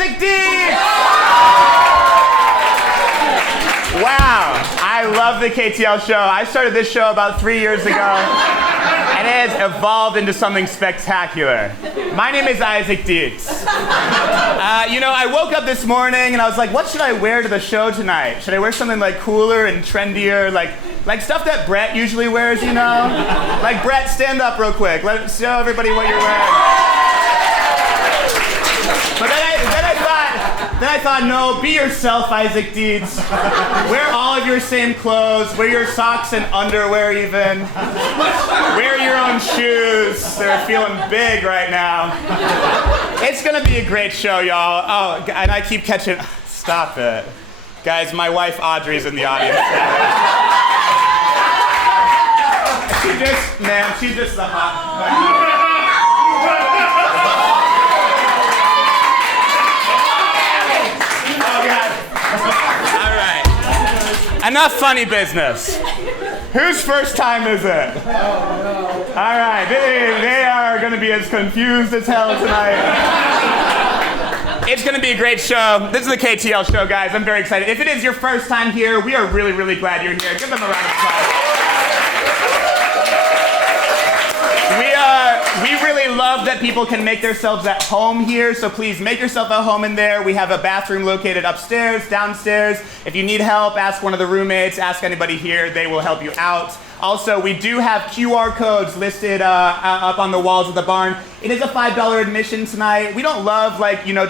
Isaac Deitz! Wow, I love the KTL Show. I started this show about 3 years ago, and it has evolved into something spectacular. My name is Isaac Deitz. I woke up this morning and I was like, what should I wear to the show tonight? Should I wear something like cooler and trendier, like stuff that Brett usually wears, you know? Like, Brett, stand up real quick. Let's show everybody what you're wearing. But then I thought, no, be yourself, Isaac Deitz. Wear all of your same clothes. Wear your socks and underwear even. Wear your own shoes. They're feeling big right now. It's gonna be a great show, y'all. Oh, and I keep catching, stop it. Guys, my wife Audrey's in the audience. She's just the hot. Enough funny business. Whose first time is it? All right, they are going to be as confused as hell tonight. It's going to be a great show. This is the KTL Show, guys. I'm very excited. If it is your first time here, we are really, really glad you're here. Give them a round of applause. We really love that people can make themselves at home here, so please make yourself at home in there. We have a bathroom located upstairs, downstairs. If you need help, ask one of the roommates, ask anybody here. They will help you out. Also, we do have QR codes listed up on the walls of the barn. It is a $5 admission tonight. We don't love,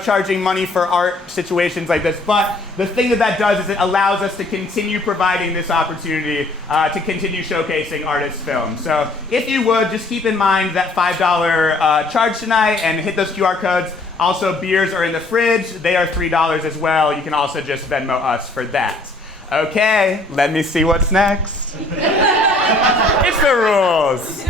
charging money for art situations like this, but the thing that does is it allows us to continue providing this opportunity to continue showcasing artists' films. So if you would, just keep in mind that $5 charge tonight and hit those QR codes. Also, beers are in the fridge. They are $3 as well. You can also just Venmo us for that. Okay, let me see what's next. It's the rules.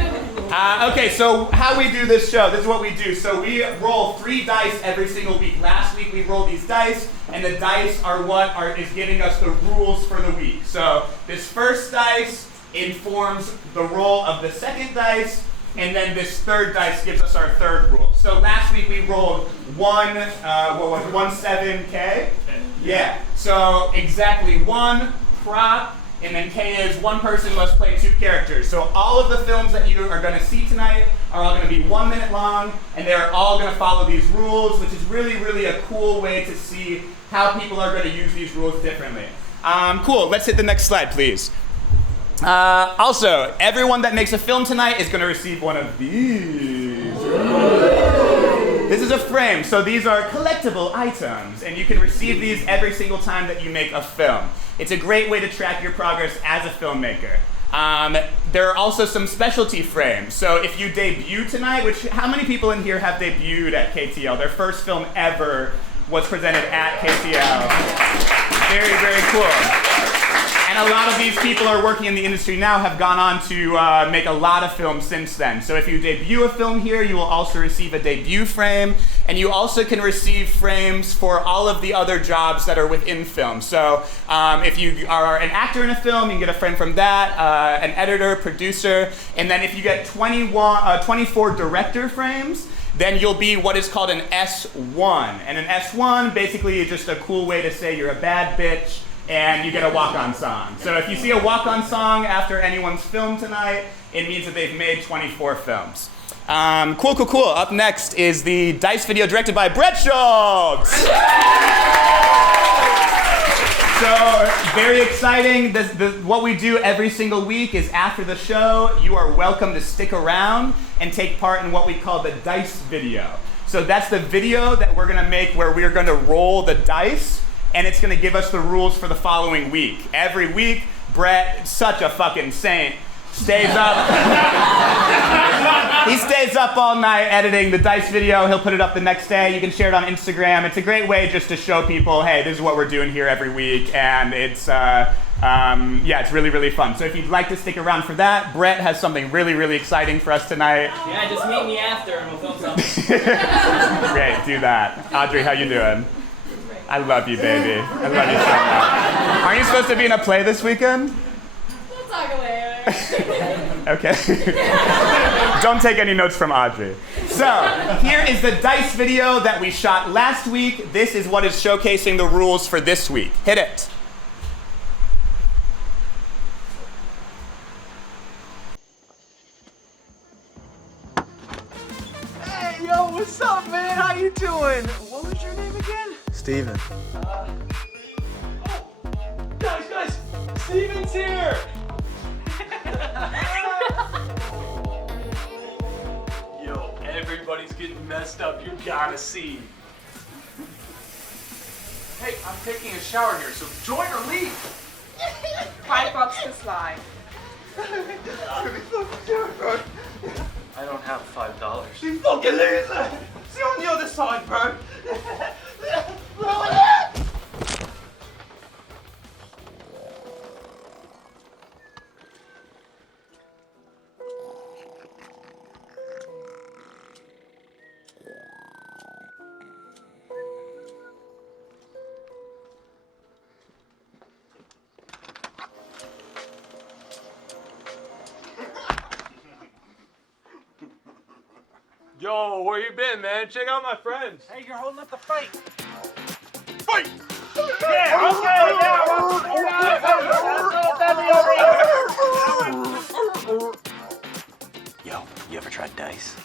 Okay, so how we do this show, this is what we do. So we roll 3 dice every single week. Last week we rolled these dice, and the dice are what is giving us the rules for the week. So this first dice informs the roll of the second dice, and then this third dice gives us our third rule. So last week we rolled 17K? Yeah, so exactly 1 prop, and then K is 1 person must play 2 characters. So all of the films that you are going to see tonight are all going to be 1 minute long, and they're all going to follow these rules, which is really, really a cool way to see how people are going to use these rules differently. Cool, let's hit the next slide, please. Also, everyone that makes a film tonight is going to receive one of these. This is a frame, so these are collectible items, and you can receive these every single time that you make a film. It's a great way to track your progress as a filmmaker. There are also some specialty frames. So if you debut tonight, how many people in here have debuted at KTL? Their first film ever was presented at KTL. Very, very cool. And a lot of these people are working in the industry now, have gone on to make a lot of films since then. So if you debut a film here, you will also receive a debut frame, and you also can receive frames for all of the other jobs that are within film. So if you are an actor in a film, you can get a frame from that, an editor, producer, and then if you get 24 director frames, then you'll be what is called an S1. And an S1 basically is just a cool way to say you're a bad bitch, and you get a walk-on song. So if you see a walk-on song after anyone's film tonight, it means that they've made 24 films. Cool. Up next is the Dice video directed by Brett Schultz. So, very exciting. What we do every single week is after the show, you are welcome to stick around and take part in what we call the Dice video. So that's the video that we're gonna make where we're gonna roll the dice, and it's gonna give us the rules for the following week. Every week, Brett, such a fucking saint, stays up. He stays up all night editing the Dice video. He'll put it up the next day. You can share it on Instagram. It's a great way just to show people, hey, this is what we're doing here every week, and it's it's really, really fun. So if you'd like to stick around for that, Brett has something really, really exciting for us tonight. Yeah, just meet me after and we'll film something. Great, do that. Audrey, how you doing? I love you, baby. I love you so much. Aren't you supposed to be in a play this weekend? We'll talk later. Okay. Don't take any notes from Audrey. So, here is the dice video that we shot last week. This is what is showcasing the rules for this week. Hit it. Hey, yo, what's up, man? How you doing? What was your name again? Steven. Guys, Steven's here! Yo, everybody's getting messed up. You gotta see. Hey, I'm taking a shower here, so join or leave. $5 to slide. I don't have $5. You fucking loser! See on the other side, bro. Yo, where you been, man? Check out my friends. Hey, you're holding up the fight. Fight! Yeah, okay, yeah. Yo, you ever tried dice?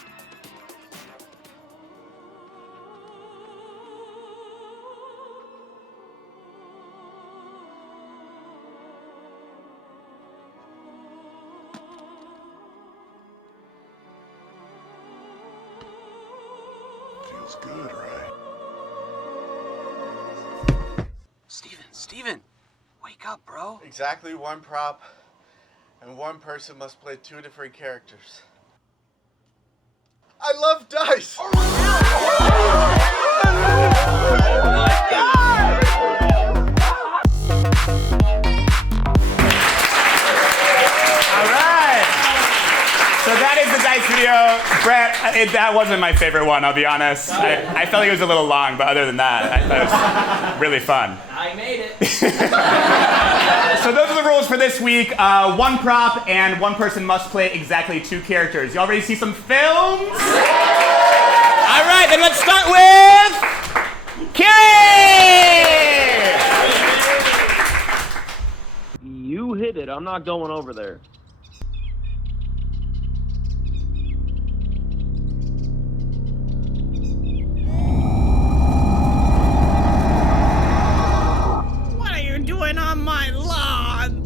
Feels good, right? Steven, wake up, bro. Exactly one prop, and one person must play two different characters. I love dice! So that is the dice video. Brett, that wasn't my favorite one, I'll be honest. I felt like it was a little long, but other than that, I thought it was really fun. I made it. So those are the rules for this week. One prop and one person must play exactly two characters. Y'all ready to see some films? All right, then let's start with Keary! You hit it. I'm not going over there. Doing on my lawn?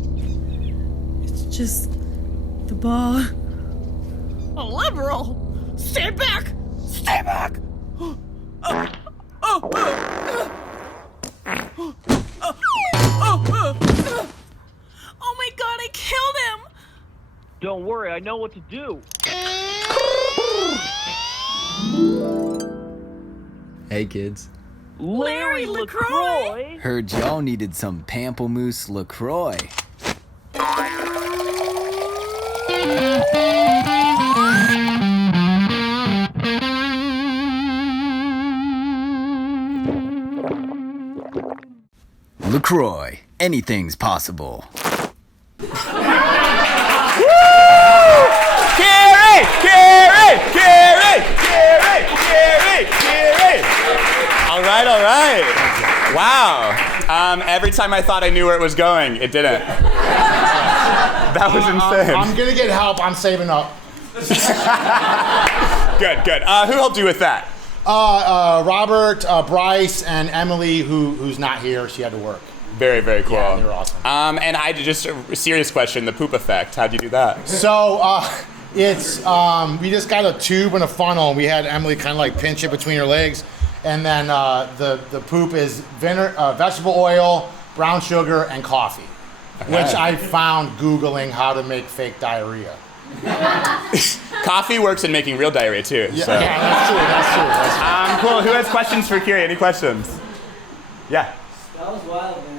It's just the ball. A liberal! Stay back! Stay back! Oh my god, I killed him! Don't worry, I know what to do. Hey kids. Larry LaCroix? Heard y'all needed some Pamplemousse LaCroix. LaCroix, anything's possible. Keary! Keary! Keary! Keary! Keary! Keary! All right. Wow. Every time I thought I knew where it was going, it didn't. That was insane. I'm gonna get help. I'm saving up. Good. Who helped you with that? Robert, Bryce, and Emily, who's not here. She had to work. Very, very cool. Yeah, they're awesome. And I just a serious question: the poop effect. How'd you do that? So it's we just got a tube and a funnel, and we had Emily kind of like pinch it between her legs, and then the poop is vegetable oil, brown sugar, and coffee, which I found Googling how to make fake diarrhea. Coffee works in making real diarrhea too. Yeah, so. yeah, that's true. Cool. Who has questions for Keary? Any questions? Yeah. That was wild, man.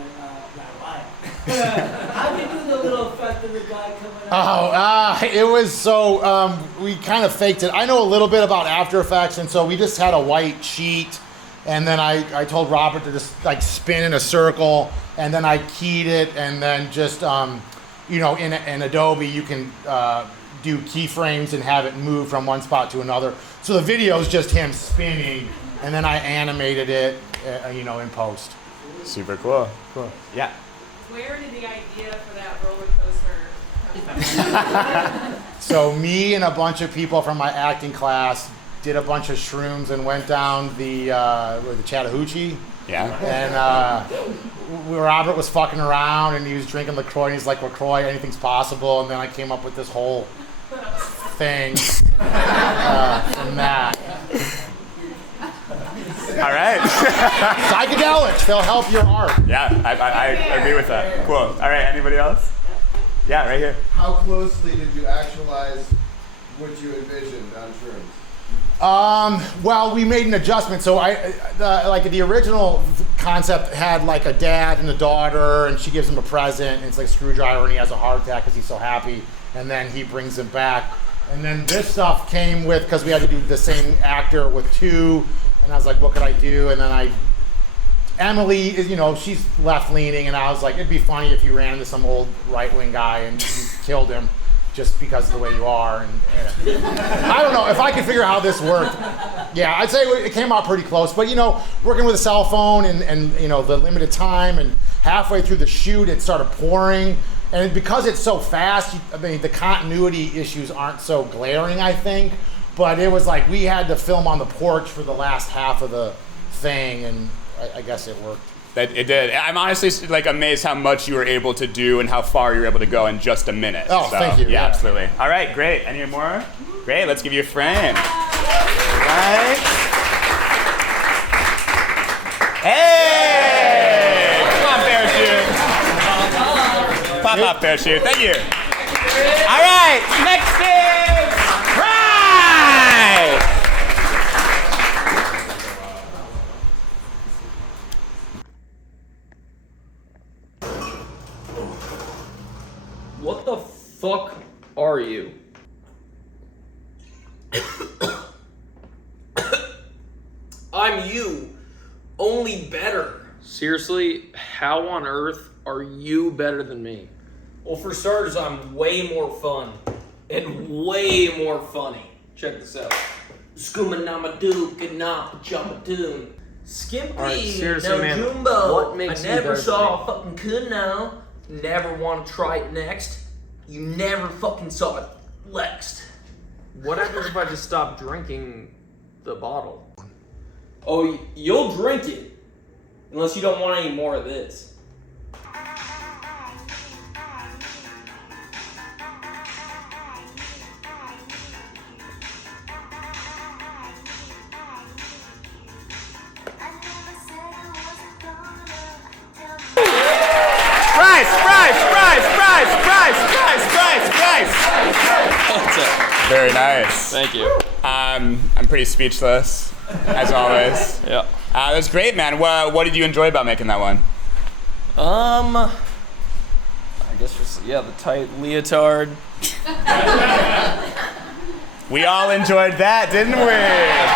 How'd you do the little effect of the guy coming out? It was so, we kind of faked it. I know a little bit about After Effects, and so we just had a white sheet, and then I told Robert to just like spin in a circle, and then I keyed it, and then just, in Adobe you can do keyframes and have it move from one spot to another. So the video is just him spinning, and then I animated it, in post. Super cool. Cool. Yeah. Where did the idea for that roller coaster come from? So me and a bunch of people from my acting class did a bunch of shrooms and went down the Chattahoochee. Yeah. And Robert was fucking around and he was drinking LaCroix and he's like, LaCroix, anything's possible. And then I came up with this whole thing from that. All right. Psychedelics, they'll help your art. Yeah, I agree with that. Cool. All right, anybody else? Yeah, right here. How closely did you actualize what you envisioned on shrooms? Well, we made an adjustment. So the original concept had like a dad and a daughter, and she gives him a present, and it's like a screwdriver, and he has a heart attack because he's so happy, and then he brings him back. And then this stuff came with, because we had to do the same actor with two, and I was like, what could I do? And then Emily is, she's left leaning, and I was like, it'd be funny if you ran into some old right wing guy and you killed him just because of the way you are. And I don't know if I could figure out how this worked. Yeah, I'd say it came out pretty close. But working with a cell phone and the limited time, and halfway through the shoot, it started pouring. And because it's so fast, the continuity issues aren't so glaring, I think. But it was like we had to film on the porch for the last half of the thing, and I guess it worked. It did. I'm honestly amazed how much you were able to do and how far you were able to go in just a minute. Oh, thank you. Yeah, absolutely. All right, great. Any more? Great. Let's give you a friend. Right. Hey! Come on, Parachute. Pop up, Parachute. Thank you. All right. Next is Bryce. What the fuck are you? I'm you, only better. Seriously, how on earth are you better than me? Well, for starters, I'm way more fun and way more funny. Check this out. Skooma-nama-doo, ga-na-pa-jumpa-doon. Skimpy, Alright, seriously, no man, Jumbo. what makes I you never better saw a fucking kuno. Never want to try it next. You never fucking saw it next. What happens if I just stop drinking the bottle? Oh, you'll drink it. Unless you don't want any more of this. Very nice. Thank you. I'm pretty speechless, as always. Yeah. That was great, man. What did you enjoy about making that one? I guess just, the tight leotard. We all enjoyed that, didn't we? Right?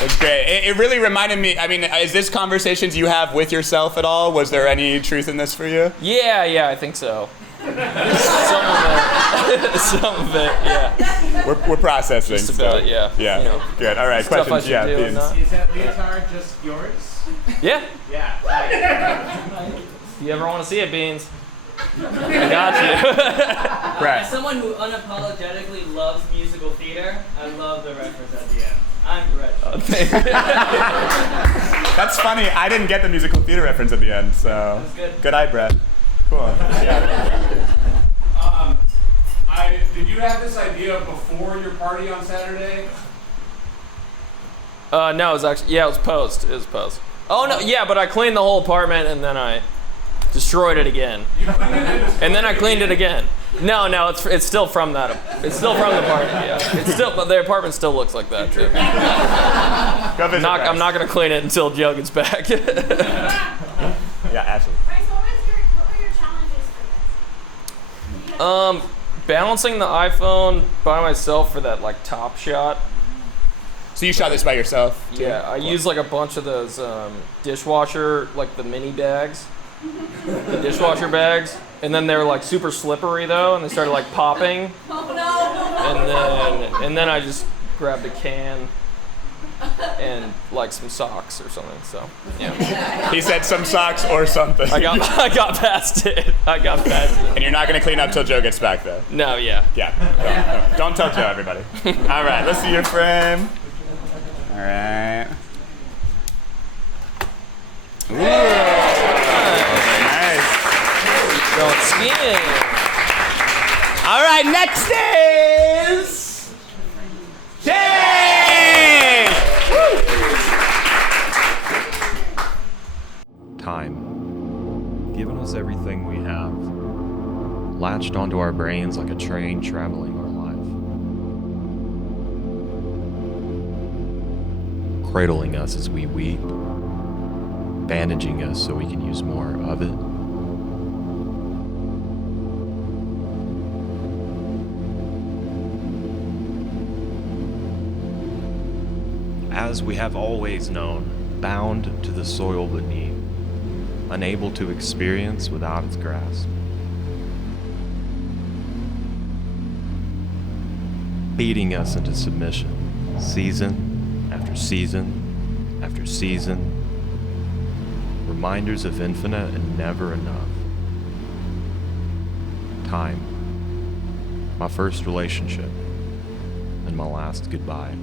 It was great. It really reminded me, is this conversations you have with yourself at all? Was there any truth in this for you? Yeah, I think so. Some of it, yeah. We're processing. Just about, yeah. Yeah. Good. All right. Stuff Questions? Yeah. Is that leotard just yours? Yeah. Yeah. If you ever want to see it, Beans, I got you. Right. As someone who unapologetically loves musical theater, I love the reference at the end. I'm Gretchen. That's funny. I didn't get the musical theater reference at the end, so good eye, Brett. Cool. Yeah. Did you have this idea before your party on Saturday? No, it was actually, it was post. It was post. Oh, no, yeah, but I cleaned the whole apartment and then I destroyed it again. And then I cleaned it again. No, it's still from that. It's still from the party, yeah. It's still, but the apartment still looks like that, too. I'm not going to clean it until Joe gets back. Yeah, Ashley. Bryce, what were your challenges for this? Balancing the iPhone by myself for that top shot. So you shot this by yourself? Too? Yeah, I used a bunch of those dishwasher, the mini bags, the dishwasher bags, And then they were like super slippery though, and they started like popping. And then I just grabbed a can and like some socks or something. So yeah. He said some socks or something. I got past it. And you're not gonna clean up till Joe gets back though. No, yeah. Yeah. Don't tell Joe, everybody. All right, let's see your frame. All right. Ooh. Nice. Going skiing. All right, next is Jay. Time. Given us everything we have. Latched onto our brains like a train traveling our life. Cradling us as we weep. Bandaging us so we can use more of it. As we have always known, bound to the soil beneath, unable to experience without its grasp. Beating us into submission, season after season after season. Reminders of infinite and never enough. Time. My first relationship and my last goodbye.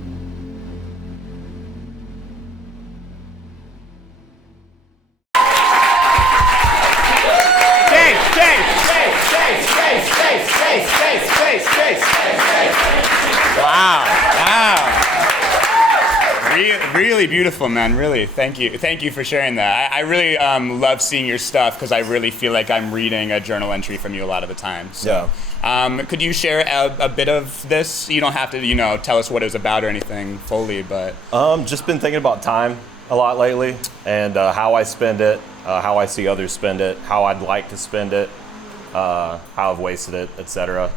Really beautiful, man. Really, thank you for sharing that. I really love seeing your stuff because I really feel like I'm reading a journal entry from you a lot of the time. So, could you share a bit of this? You don't have to, tell us what it was about or anything fully, but just been thinking about time a lot lately and how I spend it, how I see others spend it, how I'd like to spend it, how I've wasted it, etc.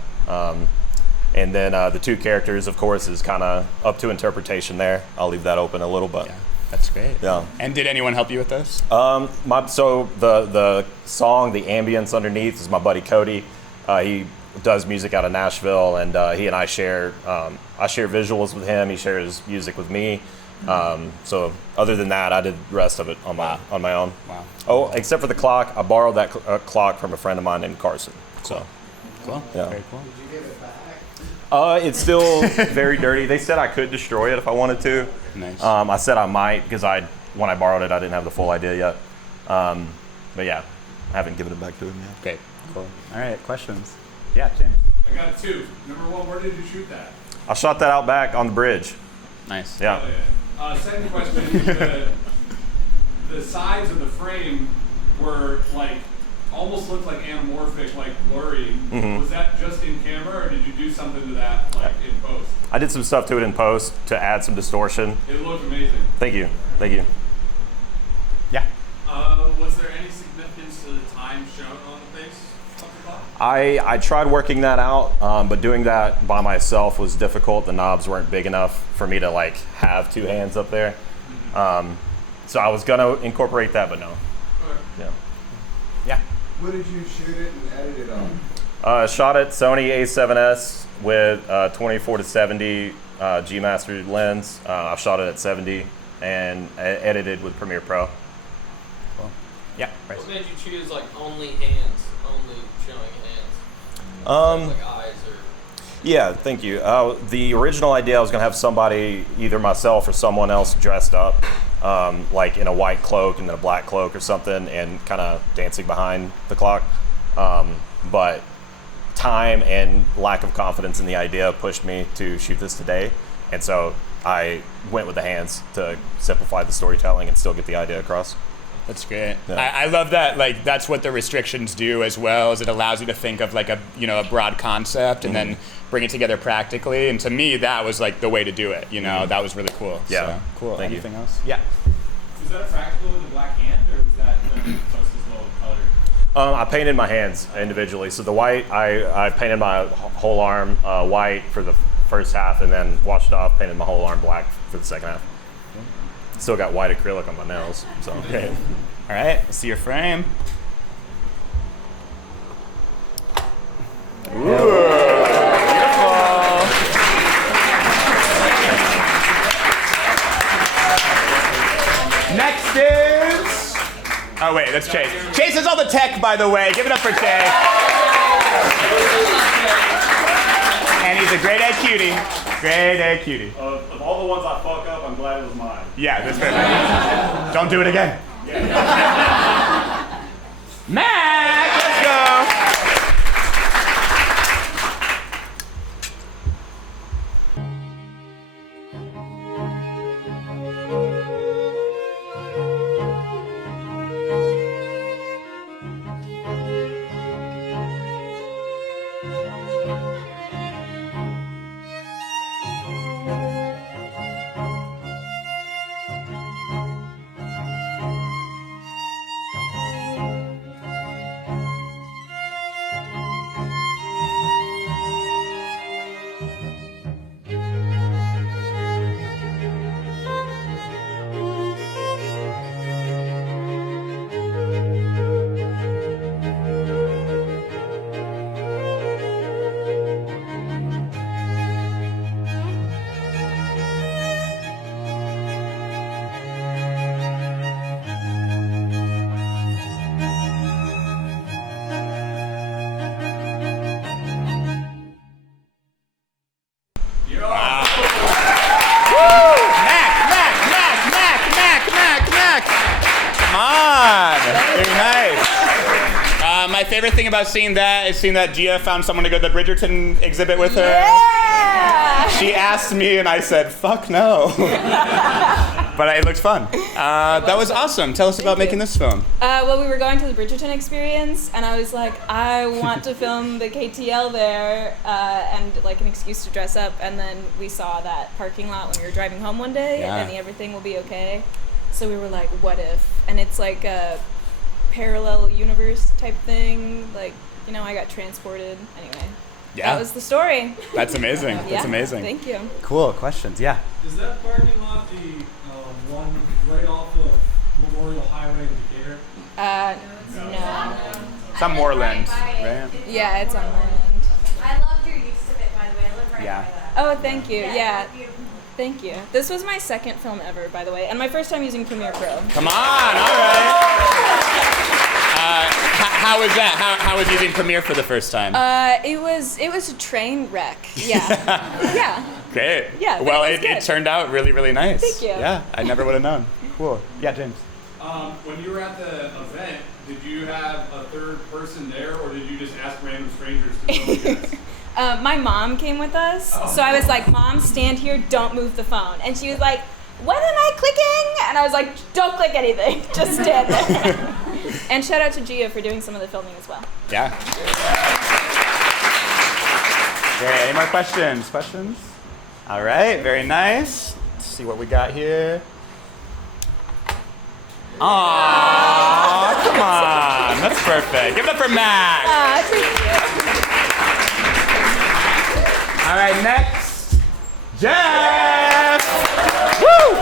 And then the two characters, of course, is kind of up to interpretation there. I'll leave that open a little bit. Yeah, that's great. Yeah. And did anyone help you with this? So the song, the ambience underneath is my buddy Cody. He does music out of Nashville, and he and I share visuals with him. He shares music with me. So other than that, I did the rest of it on my own. Wow. Oh, except for the clock. I borrowed that clock from a friend of mine named Carson. So. Cool. Yeah. Very cool. Did you give it back? It's still very dirty. They said I could destroy it if I wanted to. Nice. I said I might because when I borrowed it, I didn't have the full idea yet. But yeah, I haven't given it back to him yet. Okay, cool. All right, questions? Yeah, James. I got two. Number one, where did you shoot that? I shot that out back on the bridge. Nice. Yeah. Second question, the sides of the frame were like, almost looked like anamorphic, like blurry. Mm-hmm. Was that just in camera, or did you do something to that, like in post? I did some stuff to it in post to add some distortion. It looked amazing. Thank you. Yeah. Was there any significance to the time shown on the face of the clock? I tried working that out, but doing that by myself was difficult. The knobs weren't big enough for me to like have two hands up there. So I was gonna incorporate that, but no. Okay. Yeah. What did you shoot it and edit it on? Shot at Sony A7S with 24-70 G Master lens. I shot it at 70 and edited with Premiere Pro. Cool. Yeah. Right. What made you choose like only hands, only showing hands? Like eyes or? Yeah, thank you. The original idea, I was gonna have somebody, either myself or someone else, dressed up, like in a white cloak and then a black cloak or something, and kind of dancing behind the clock. But time and lack of confidence in the idea pushed me to shoot this today, and so I went with the hands to simplify the storytelling and still get the idea across. That's great. Yeah. I love that. Like that's what the restrictions do as well. Is it allows you to think of like a broad concept and then bring it together practically. And to me, that was like the way to do it. That was really cool. Yeah. So, cool. Thank Anything you. else? Yeah. Was that a practical with the black hand, or was that post as well colored? I painted my hands individually. So the white, I painted my whole arm white for the first half, and then washed it off, painted my whole arm black for the second half. Still got white acrylic on my nails. So. All right. Let's see your frame. Next is... Oh wait, that's Chase. Chase is all the tech, by the way. Give it up for Chase. And he's a grade A cutie. Grade A cutie. Of all the ones I fuck up, I'm glad it was mine. Yeah, that's good. Don't do it again. Mac, let's go. My favorite thing about seeing that is seeing that Gea found someone to go to the Bridgerton exhibit with her. Yeah! She asked me and I said, fuck no. But it looked fun. That was awesome. Tell us about making this film. Well, we were going to the Bridgerton experience and I was like, I want to film the KTL there and like an excuse to dress up. And then we saw that parking lot when we were driving home one day and everything will be okay. So we were like, what if? And it's like a parallel universe type thing. Like, you know, I got transported. Anyway, that was the story. That's amazing. That's amazing. Thank you. Cool. Questions? Yeah. Is that parking lot the one right off of Memorial Highway in Decatur? No. It's on Moreland, right? Yeah, it's on Moreland. I loved your use of it, by the way. I live right by that. Oh, thank you. Yeah. Thank you. This was my second film ever, by the way, and my first time using Premiere Pro. Come on, all right. How was that? How was using Premiere for the first time? It was a train wreck. Yeah. Yeah. Great. Yeah. Well, it turned out really, really nice. Thank you. Yeah, I never would have known. Cool. Yeah, James. When you were at the event, did you have a third person there, or did you just ask random strangers to film you guys? My mom came with us, so I was like, Mom, stand here, don't move the phone. And she was like, what am I clicking? And I was like, don't click anything, just stand there. And shout out to Gea for doing some of the filming as well. Yeah. Okay, any more questions? Questions? All right, very nice. Let's see what we got here. Aww, come on, that's perfect. Give it up for Mac. Thank you. All right, next, Jeff. Woo!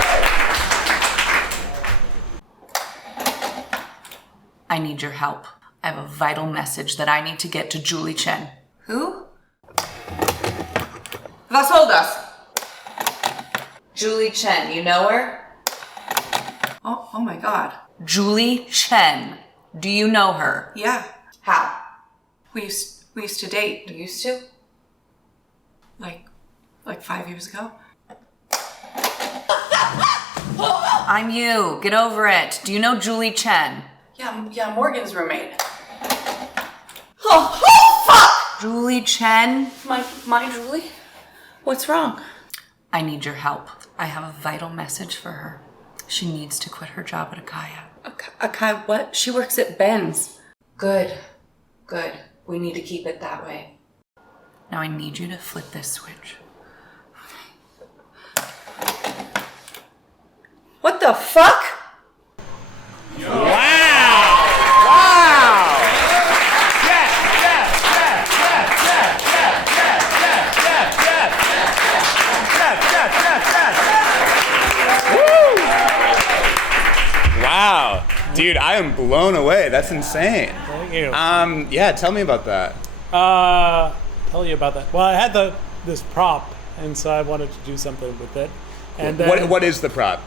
I need your help. I have a vital message that I need to get to Julie Chen. Who? Was soll das? Julie Chen, you know her? Oh my God. Julie Chen. Do you know her? Yeah. How? We used to date. You used to? Like 5 years ago? I'm you. Get over it. Do you know Julie Chen? Yeah, Morgan's roommate. Oh, fuck! Julie Chen? My Julie? What's wrong? I need your help. I have a vital message for her. She needs to quit her job at Akaya. Akaya what? She works at Ben's. Good. We need to keep it that way. Now I need you to flip this switch. What the fuck? Wow, dude, I am blown away. That's insane. Thank you. Yeah, tell me about that. Tell you about that. Well, I had this prop, and so I wanted to do something with it. And then, what is the prop?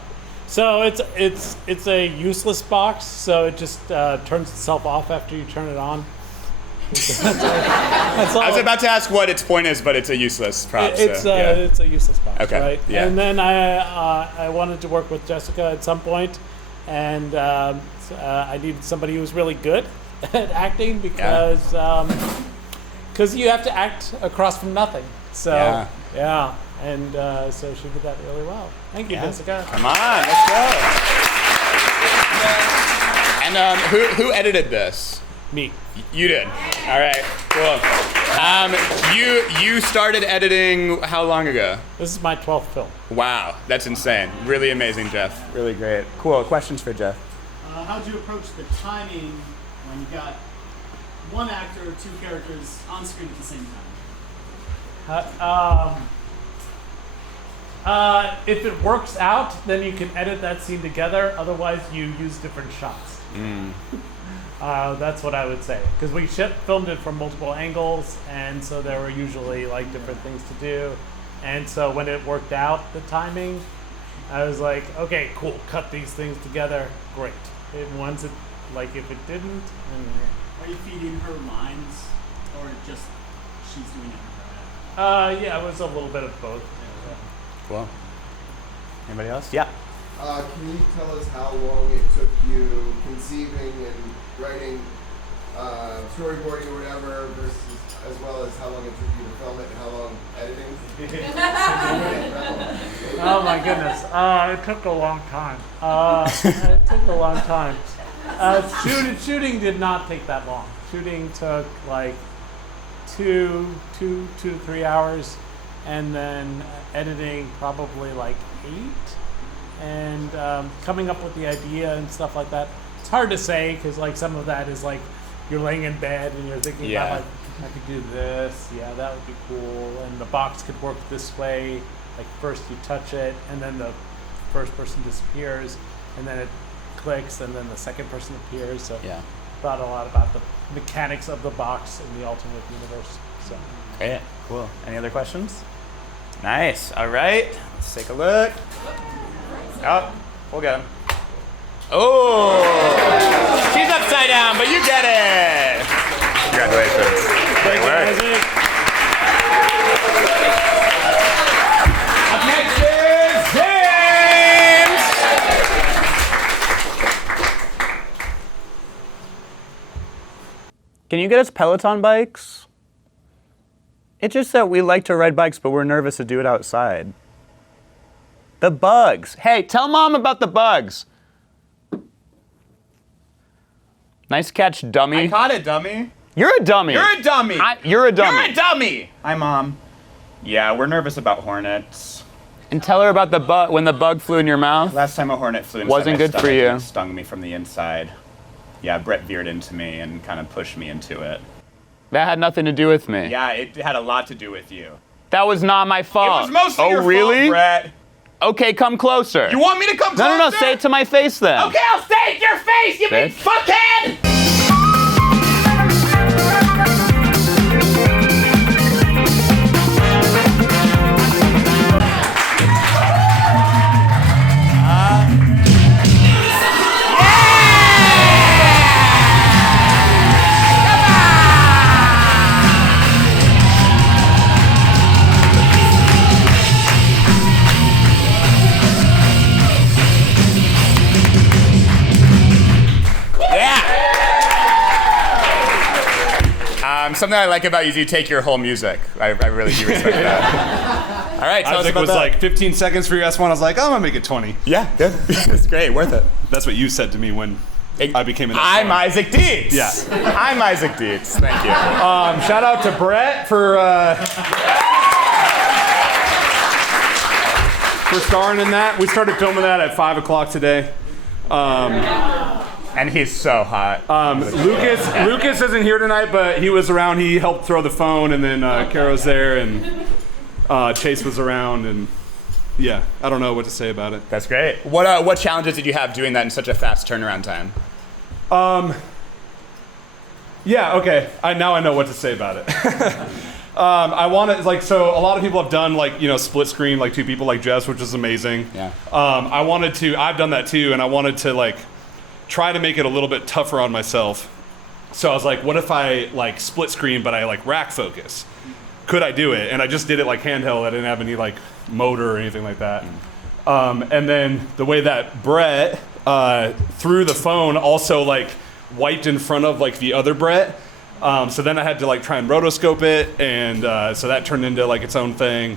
So it's a useless box. So it just turns itself off after you turn it on. That's all. I was about to ask what its point is, but it's a useless prop. It's a useless box, Okay. right? Yeah. And then I wanted to work with Jessica at some point, and I needed somebody who was really good at acting because you have to act across from nothing. So yeah. And so she did that really well. Thank you, Jessica. Come on, let's go. And who edited this? Me. You did. All right, cool. You started editing how long ago? This is my 12th film. Wow, that's insane. Really amazing, Jeff. Really great. Cool. Questions for Jeff? How'd you approach the timing when you got one actor or two characters on screen at the same time? If it works out, then you can edit that scene together. Otherwise, you use different shots. That's what I would say. Because we filmed it from multiple angles, and so there were usually like different things to do. And so when it worked out, the timing, I was like, okay, cool, cut these things together, great. If it didn't, Are you feeding her lines, or just she's doing it in her head? yeah, it was a little bit of both. Cool. Anybody else? Yeah. Can you tell us how long it took you conceiving and writing, storyboarding or whatever, versus as well as how long it took you to film it and how long editing? Oh my goodness. It took a long time. Shooting did not take that long. Shooting took like two to 3 hours, and then editing probably like 8. And coming up with the idea and stuff like that. It's hard to say because like some of that is like you're laying in bed and you're thinking about like, I could do this, that would be cool, and the box could work this way. Like first you touch it, and then the first person disappears, and then it clicks, and then the second person appears. So thought a lot about the mechanics of the box in the alternate universe. So Great, cool. Any other questions? Nice. All right, let's take a look. Oh, we'll get him. Oh, she's upside down, but you get it. Congratulations. Great work. Up next is James. Can you get us Peloton bikes? It's just that we like to ride bikes, but we're nervous to do it outside. The bugs. Hey, tell Mom about the bugs. Nice catch, dummy. I caught it, dummy. You're a dummy. You're a dummy. You're a dummy. You're a dummy. Hi, Mom. Yeah, we're nervous about hornets. And tell her about the bug when the bug flew in your mouth. Last time a hornet flew inside Wasn't my good for stomach you. and it stung me from the inside. Yeah, Brett veered into me and kind of pushed me into it. That had nothing to do with me. Yeah, it had a lot to do with you. That was not my fault. It was mostly your really? fault, Brett. Okay, come closer. You want me to come closer? No, say it to my face then. Okay, I'll say it to your face, you big fuckhead! Something I like about you is you take your whole music. I really do respect that. All right, tell us Isaac about was that. like 15 seconds for your S1. I was like, I'm gonna make it 20. Yeah, good. It's great, worth it. That's what you said to me when I became an S1. I'm Isaac Deitz. Yeah. I'm Isaac Deitz. Thank you. Shout out to Brett for starring in that. We started filming that at 5 o'clock today. And he's so hot. Lucas isn't here tonight, but he was around. He helped throw the phone, and then Caro's there, and Chase was around, and yeah, I don't know what to say about it. That's great. What challenges did you have doing that in such a fast turnaround time? Yeah, okay. Now I know what to say about it. I want to, like, so a lot of people have done, like, you know, split screen, like 2 people, like Jess, which is amazing. Yeah. I've done that too, and I wanted to, like, try to make it a little bit tougher on myself. So I was like, what if I, like, split screen, but I, like, rack focus? Could I do it? And I just did it, like, handheld. I didn't have any, like, motor or anything like that. And then the way that Brett, through the phone, also, like, wiped in front of, like, the other Brett. So then I had to, like, try and rotoscope it, and so that turned into, like, its own thing.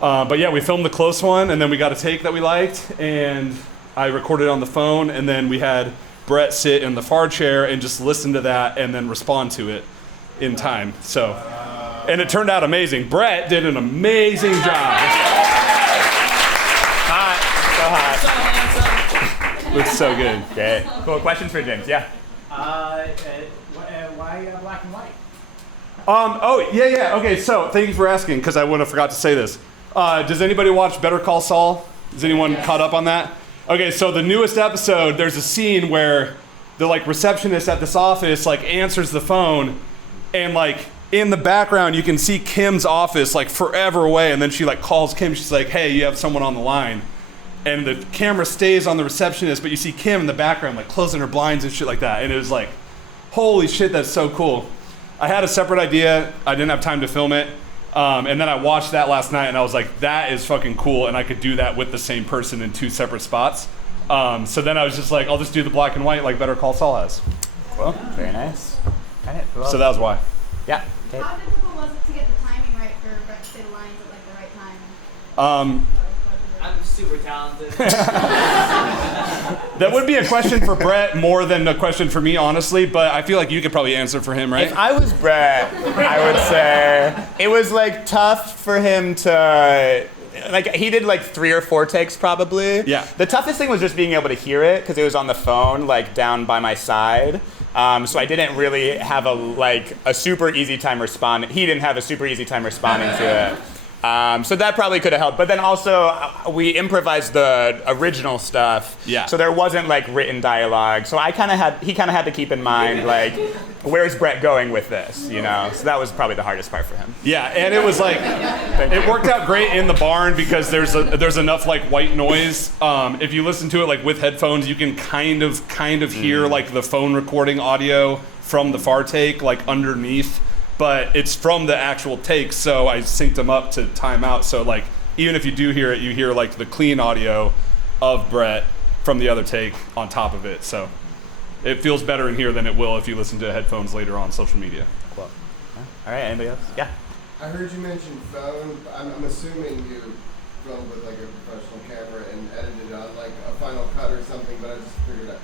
But yeah, we filmed the close one, and then we got a take that we liked, and I recorded on the phone, and then we had Brett sit in the far chair and just listen to that and then respond to it in time. So, and it turned out amazing. Brett did an amazing job. Hot. So hot. Looks so good. Okay. Cool. Questions for James? Yeah. Why black and white? Yeah. Okay, so thank you for asking, because I would have forgot to say this. Does anybody watch Better Call Saul? Is anyone caught up on that? Okay, so the newest episode, there's a scene where the, like, receptionist at this office, like, answers the phone, and, like, in the background you can see Kim's office, like, forever away, and then she, like, calls Kim. She's like, hey, you have someone on the line. And the camera stays on the receptionist, but you see Kim in the background, like, closing her blinds and shit like that. And it was like, holy shit, that's so cool. I had a separate idea. I didn't have time to film it. And then I watched that last night, and I was like, that is fucking cool, and I could do that with the same person in 2 separate spots. So then I was just like, I'll just do the black and white like Better Call Saul has. Cool. Very nice. All right, so that was why. Yeah. How difficult was it to get the timing right for Brett to say the lines at, like, the right time? I'm super talented. That would be a question for Brett more than a question for me, honestly, but I feel like you could probably answer for him, right? If I was Brett, I would say it was, like, tough for him to, like, he did, like, 3 or 4 takes probably. Yeah. The toughest thing was just being able to hear it, because it was on the phone, like, down by my side. So I didn't really have a super easy time responding. He didn't have a super easy time responding to it. So that probably could have helped. But then also, we improvised the original stuff. Yeah. So there wasn't, like, written dialogue. So he kind of had to keep in mind, like, where's Brett going with this, you know? So that was probably the hardest part for him. Yeah, and it was like, it worked out great in the barn because there's enough, like, white noise. If you listen to it, like, with headphones, you can kind of hear, like, the phone recording audio from the far take, like, underneath. But it's from the actual take, so I synced them up to time out. So, like, even if you do hear it, you hear, like, the clean audio of Brett from the other take on top of it. So it feels better in here than it will if you listen to headphones later on social media. Cool. All right, anybody else? Yeah. I heard you mention phone. I'm assuming you filmed with, like, a professional camera and edited on, like, a Final Cut or something, but I just figured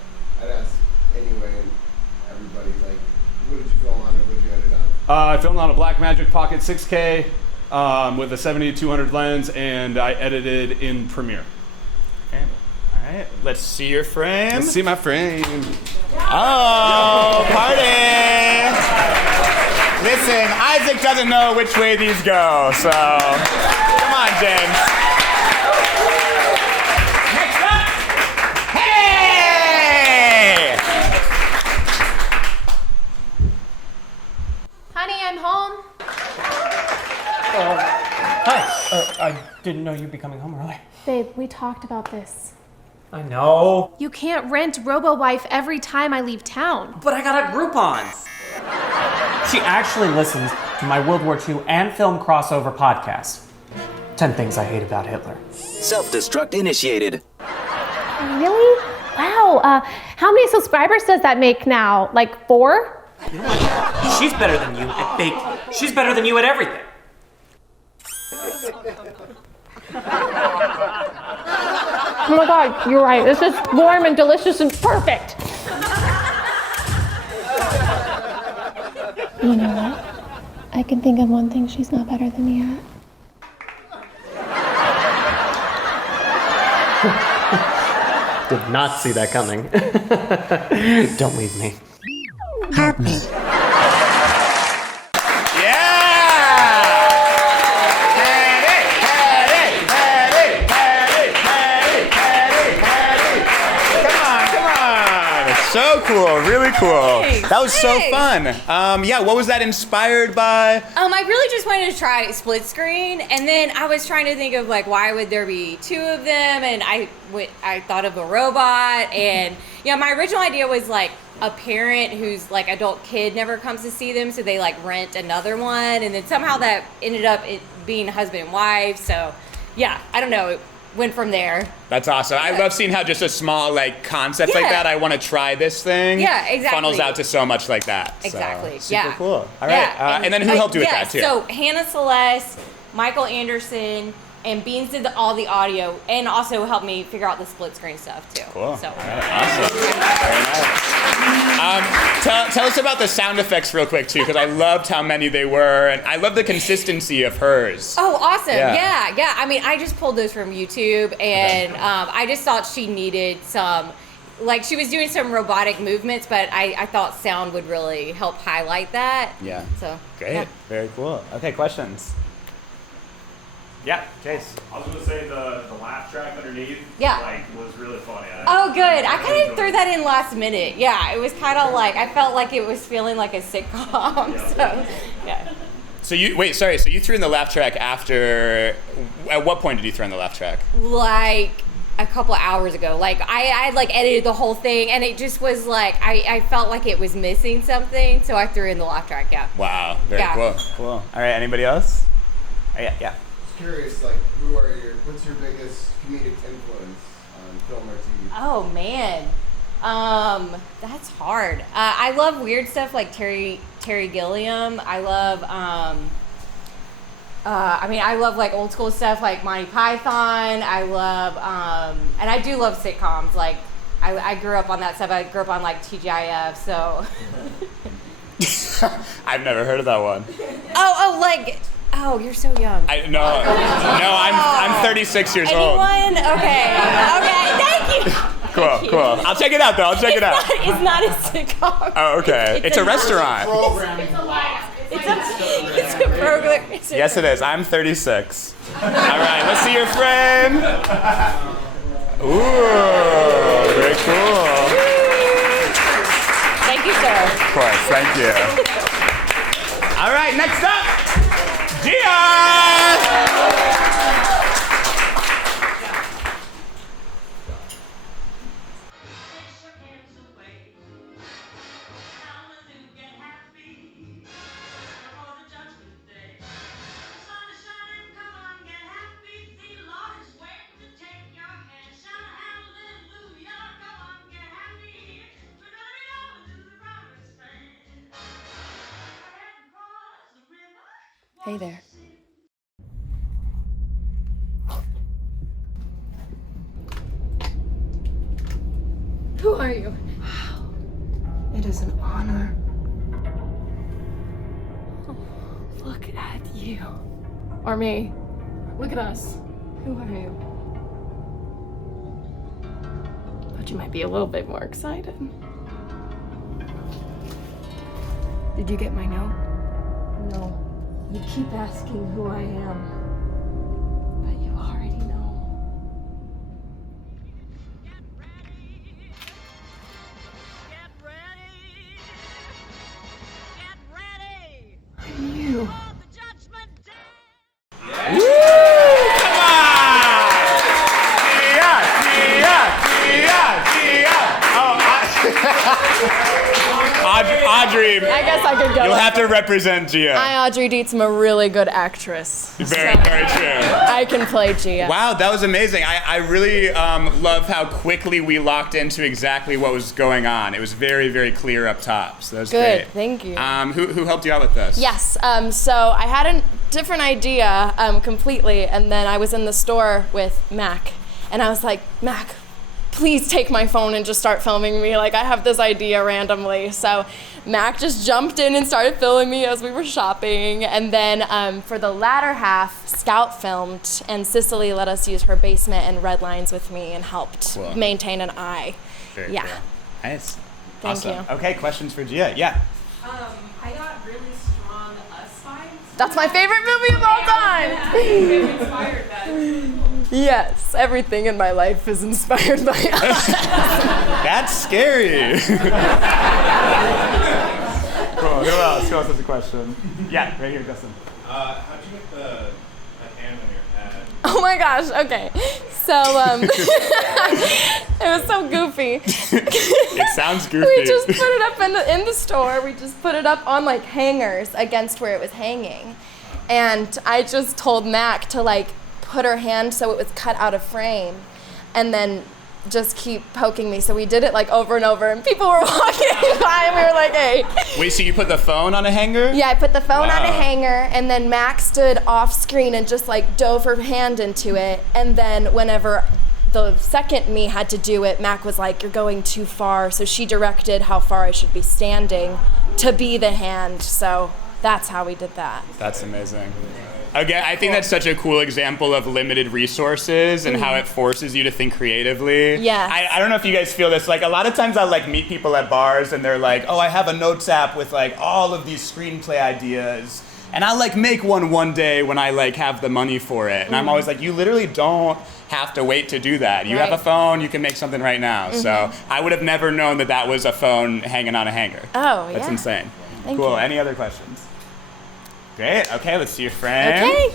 I'd ask anyway, and everybody, like, what did you film on or what did you edit on? I filmed on a Blackmagic Pocket 6K with a 70-200 lens, and I edited in Premiere. Okay. All right. Let's see your frame. Let's see my frame. Oh, party! Listen, Isaac doesn't know which way these go, so come on, James. Next up, hey! Honey, I'm home. Hi. I didn't know you'd be coming home early. Babe, we talked about this. I know. You can't rent RoboWife every time I leave town. But I got a Groupon. She actually listens to my World War II and film crossover podcast. 10 Things I Hate About Hitler. Self-destruct initiated. Really? Wow. How many subscribers does that make now? Like 4? She's better than you at bake. She's better than you at everything. Oh my God, you're right. This is warm and delicious and perfect. You know what? I can think of one thing she's not better than me at. Did not see that coming. Don't leave me. Help me. So cool, really cool. Thanks. That was so Thanks. fun. Yeah, what was that inspired by? I really just wanted to try split screen, and then I was trying to think of like why would there be two of them, and I thought of a robot, and my original idea was like a parent whose like adult kid never comes to see them, so they like rent another one, and then somehow that ended up being husband and wife. So yeah, I don't know. It went from there. That's awesome. I love seeing how just a small like concept like that, I want to try this thing. Yeah, exactly. Funnels out to so much like that. So, Exactly. super yeah. cool. All right. And then who helped you with that too? So Hannah Celeste, Michael Anderson, and Beans did all the audio, and also helped me figure out the split screen stuff too. Cool. So. All right. Awesome. Very nice. Tell us about the sound effects real quick too, because I loved how many they were, and I love the consistency of hers. Oh, awesome. Yeah. Yeah. I mean, I just pulled those from YouTube, and I just thought she needed some, like she was doing some robotic movements, but I thought sound would really help highlight that. Yeah. So. Great. Yeah. Very cool. Okay, questions? Yeah, Chase. I was gonna say the laugh track underneath, was really funny. Oh, good. I kind of threw that in last minute. Yeah, it was kind of like, I felt like it was feeling like a sitcom. So, yeah. So so you threw in the laugh track after, at what point did you throw in the laugh track? Like a couple hours ago. Like I like edited the whole thing, and it just was like, I felt like it was missing something, so I threw in the laugh track, yeah. Wow, very cool. Cool. All right, anybody else? Oh, yeah. Curious, like, what's your biggest comedic influence on film or TV? Oh man, that's hard. I love weird stuff like Terry Gilliam. I love, I love like old school stuff like Monty Python. I love, and I do love sitcoms. Like, I grew up on that stuff. I grew up on like TGIF. So. I've never heard of that one. Oh, you're so young. I'm 36 years old. Anyone? Okay, thank you. Cool. I'll check it out though. It's not a sitcom. Oh, okay. It's a restaurant. It's a program. Yes, it is. I'm 36. All right, let's see your frame. Ooh, very cool. Thank you, sir. Of course, thank you. All right, next up. Hey there. Who are you? It is an honor. Look at you. Or me. Look at us. Who are you? Thought you might be a little bit more excited. Did you get my note? No. You keep asking who I am. But you already know. I'm you. Audrey, I guess I could go. You'll have to represent Gea. I, Audrey Deitz, am a really good actress. Very true. I can play Gea. Wow, that was amazing. I really love how quickly we locked into exactly what was going on. It was very, very clear up top. So that was Good, great. thank you. Who helped you out with this? Yes, so I had a different idea completely, and then I was in the store with Mack, and I was like, Mack, please take my phone and just start filming me. Like, I have this idea randomly. So Mack just jumped in and started filming me as we were shopping. And then for the latter half, Scout filmed, and Cicely let us use her basement and red lines with me and helped maintain an eye. Very cool. Nice. Thank awesome. you. Okay, questions for Gea. Yeah. I got really strong us vibes. That's my favorite movie of all time. Who inspired that? Yes, everything in my life is inspired by us. That's scary. Cool. Who else? Who else has a question? Yeah, right here, Dustin. How'd you get the hand on your head? Oh my gosh, okay. So, it was so goofy. It sounds goofy. We just put it up in the store. We just put it up on like hangers against where it was hanging. And I just told Mac to like put her hand so it was cut out of frame and then just keep poking me. So we did it like over and over and people were walking by and we were like, hey. Wait, so you put the phone on a hanger? Yeah, I put the phone on a Wow. hanger and then Mac stood off screen and just like dove her hand into it. And then whenever the second me had to do it, Mac was like, you're going too far. So she directed how far I should be standing to be the hand. So that's how we did that. That's amazing. Again, I think that's such a cool example of limited resources and how it forces you to think creatively. Yes. I don't know if you guys feel this. Like a lot of times I'll like meet people at bars and they're like, oh, I have a notes app with like all of these screenplay ideas. And I'll like make one day when I like have the money for it. And I'm always like, you literally don't have to wait to do that. You have a phone, you can make something right now. So I would have never known that that was a phone hanging on a hanger. Oh, That's yeah. insane. Thank Cool. you. Any other questions? Great. Okay, let's see your frame. Okay.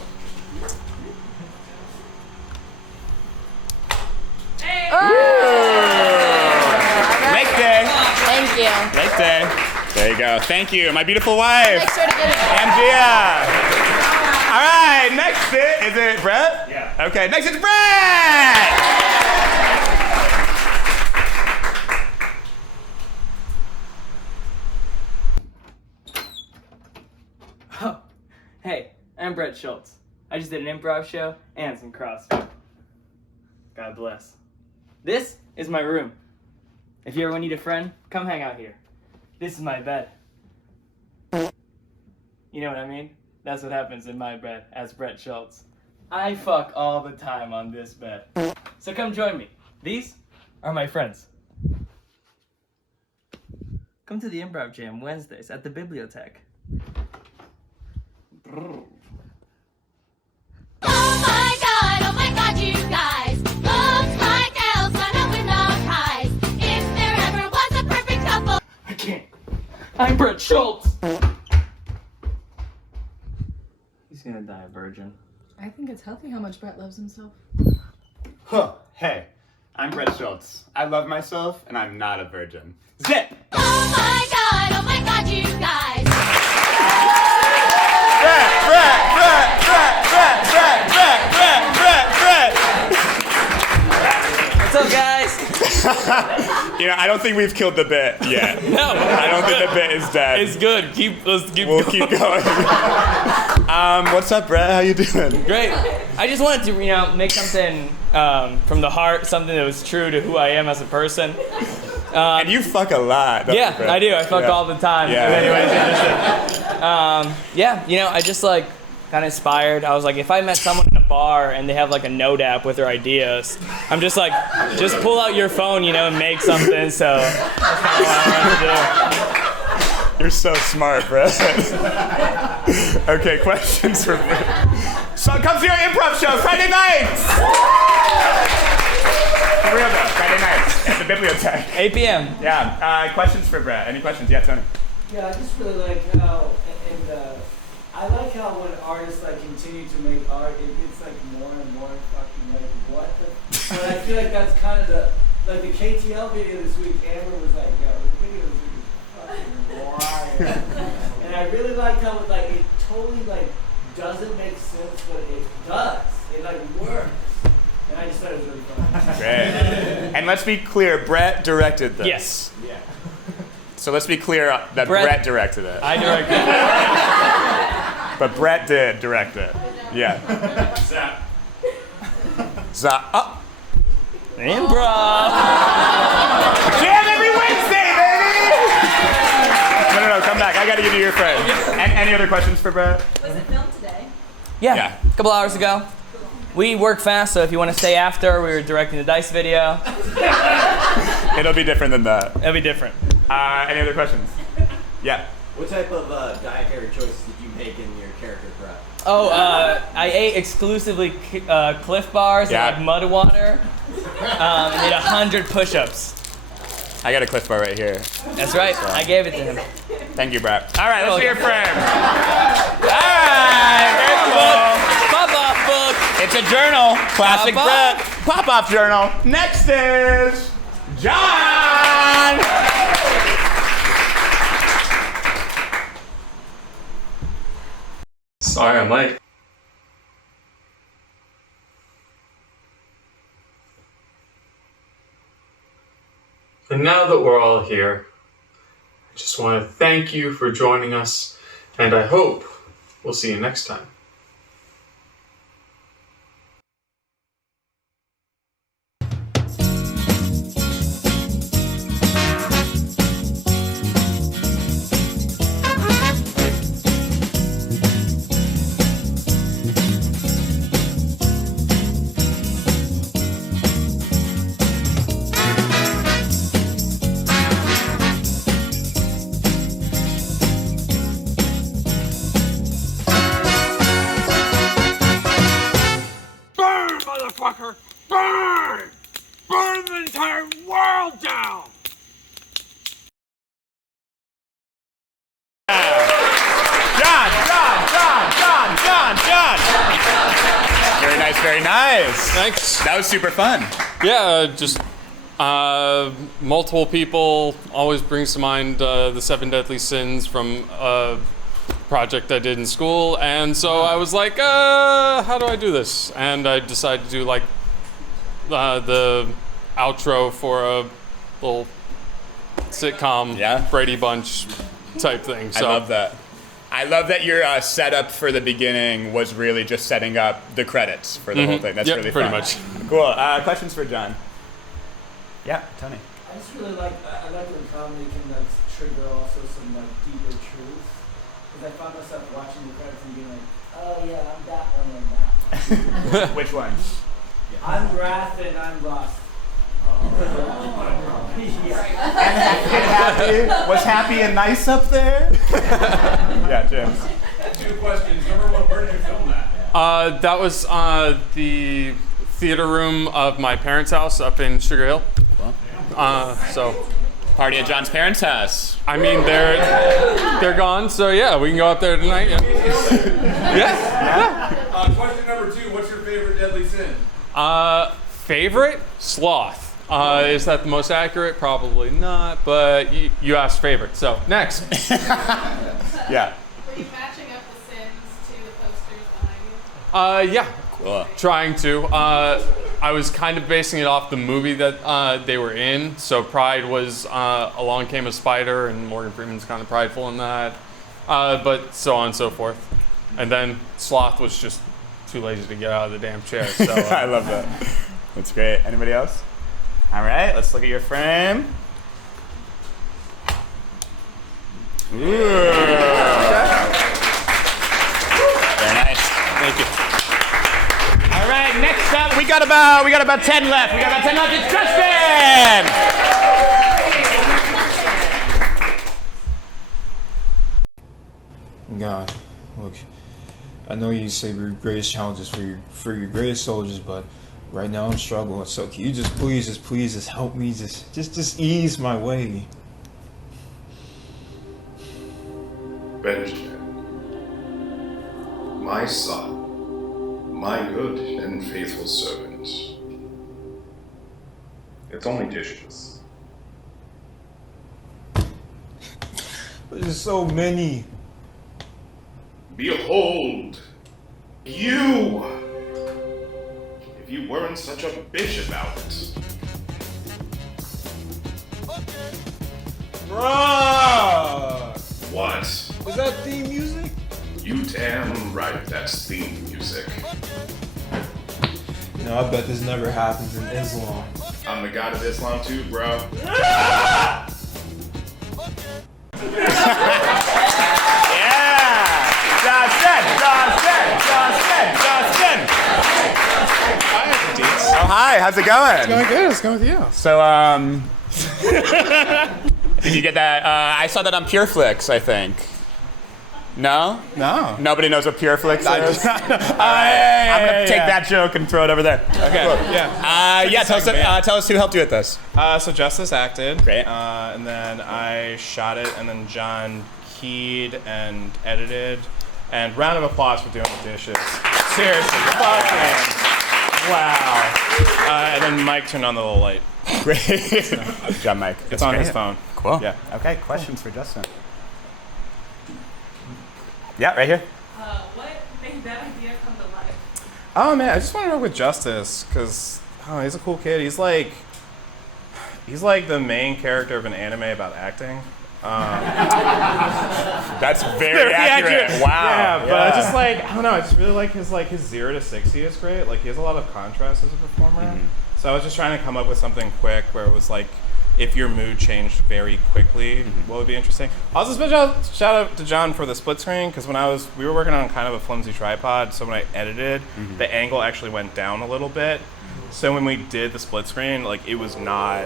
Leg day. Thank you. Leg day. There you go. Thank you, my beautiful wife. Make sure to get it. And Gea. All right, next is it Brett? Yeah. Okay, next is Brett. Oh, hey, I'm Brett Schultz. I just did an improv show and some CrossFit. God bless. This is my room. If you ever need a friend, come hang out here. This is my bed. You know what I mean? That's what happens in my bed as Brett Schultz. I fuck all the time on this bed. So come join me. These are my friends. Come to the Improv Jam Wednesdays at the Bibliothèque. Oh my god, you guys. Looks like Elle's gonna win the prize. If there ever was a perfect couple. I can't. I'm Brett Schultz. He's gonna die a virgin. I think it's healthy how much Brett loves himself. Huh. Hey, I'm Brett Schultz. I love myself, and I'm not a virgin. Zip. Oh my god, you guys. What's up, guys? You know, I don't think we've killed the bit yet. No, I don't think the bit is dead. It's good. Let's keep We'll going. keep going. What's up, Brett? How you doing? Great. I just wanted to, make something from the heart, something that was true to who I am as a person. And you fuck a lot. Don't you, Yeah, Brett? I do. I fuck all the time. Yeah. I just like kind of inspired. I was like, if I met someone in a bar and they have like a note app with their ideas, I'm just like, just pull out your phone, and make something. So that's kind of what I wanted to do. You're so smart, Brett. Okay, questions for Brett. So come to our improv show Friday nights. For real though, Friday nights at the Bibliothèque. 8 p.m. Yeah. Questions for Brett? Any questions? Yeah, Tony. Yeah, I just really like how, I like how when artists like continue to make art, it gets like more and more fucking like what the. But I feel like that's kind of the KTL video this week. Amber was like, yo, the video this week is fucking wild. And I really like how it totally doesn't make sense, but it does. It works. And I just thought it was really fun. Great. And let's be clear, Brett directed this. Yes. Yeah. So let's be clear that Brett directed it. I directed it. But Brett did direct it. Yeah. Zap. Oh. Improv. Jam every Wednesday, baby! No, come back. I gotta give you your friend. And any other questions for Brett? Was it filmed today? Yeah, a couple hours ago. We work fast, so if you want to stay after, we were directing the Dice video. It'll be different than that. It'll be different. Any other questions? Yeah. What type of dietary choices did you make in your character prep? I ate exclusively Cliff Bars and like mud water. And did 100 push-ups. I got a Cliff Bar right here. That's right. So. I gave it to him. Thank you, Brett. All right, let's see your frame. All right, very cool. Pop-off book. It's a journal. Classic Brett. Pop-off journal. Next is John. Sorry, I'm late. And now that we're all here, I just want to thank you for joining us, and I hope we'll see you next time. Motherfucker! Burn! Burn the entire world down! John. Very nice, very nice. Thanks. That was super fun. Yeah, just multiple people always brings to mind the 7 Deadly Sins from a project I did in school, and so I was like, how do I do this? And I decided to do like the outro for a little sitcom, Brady Bunch type thing. So I love that. I love that your setup for the beginning was really just setting up the credits for the whole thing. That's really fun. pretty much. Cool. Questions for John? Yeah, Tony. I just really like when comedy can like trigger also some like deeper truths. Because I found myself watching the credits and being like, oh yeah, I'm that one and that one. Which one? I'm Wrath and I'm Lost. Was Happy and Nice up there? Yeah, Jim. 2 questions. Number 1, where did you film that? That was the theater room of my parents' house up in Sugar Hill. So party at John's parents' house. I mean, they're gone, so yeah, we can go up there tonight. Yeah. Question number 2, what's your favorite deadly sin? Favorite? Sloth. Is that the most accurate? Probably not, but you asked favorite, so next. Yeah. Were you matching up the sins to the posters behind you? Yeah. Cool. Trying to. I was kind of basing it off the movie that they were in. So Pride was Along Came a Spider, and Morgan Freeman's kind of prideful in that. But so on and so forth. And then Sloth was just too lazy to get out of the damn chair. So I love that. That's great. Anybody else? All right, let's look at your frame. Ooh. Very nice. Thank you. All right, next up, we got about 10 left. It's Justin. God, look, I know you say your greatest challenges for your greatest soldiers, but right now I'm struggling. So can you just please help me, just ease my way. Benjamin, my son, my good and faithful servant. It's only dishes. There's so many. Behold, you! If you weren't such a bitch about it. Bruh! What? Is that theme music? You damn right that's theme music. No, I bet this never happens in Islam. I'm the god of Islam too, bro. Justin. Hi, Deitz. Oh, hi. How's it going? It's going good. It's going with you. So, did you get that? I saw that on PureFlix, I think. No? No. Nobody knows what Pure Flix is? I All just- right. I'm going to take that joke and throw it over there. Okay, Cool. yeah. Tell us who helped you with this. So Justice acted. Great. And then I shot it, and then John keyed and edited. And round of applause for doing the dishes. Seriously, fucking. Wow. And then Mike turned on the little light. Great. John Mike. It's on his phone. Cool. Yeah. Okay, questions for Justin. Yeah, right here. What made that idea come to life? Oh man, I just want to work with Justice because he's a cool kid. He's like the main character of an anime about acting. That's very accurate. Wow. Yeah, but I just I don't know. I just really like his 0 to 60 is great. Like he has a lot of contrast as a performer. Mm-hmm. So I was just trying to come up with something quick where it was like, if your mood changed very quickly, what would be interesting? Also, shout out to John for the split screen because we were working on kind of a flimsy tripod. So when I edited, the angle actually went down a little bit. So when we did the split screen, it was not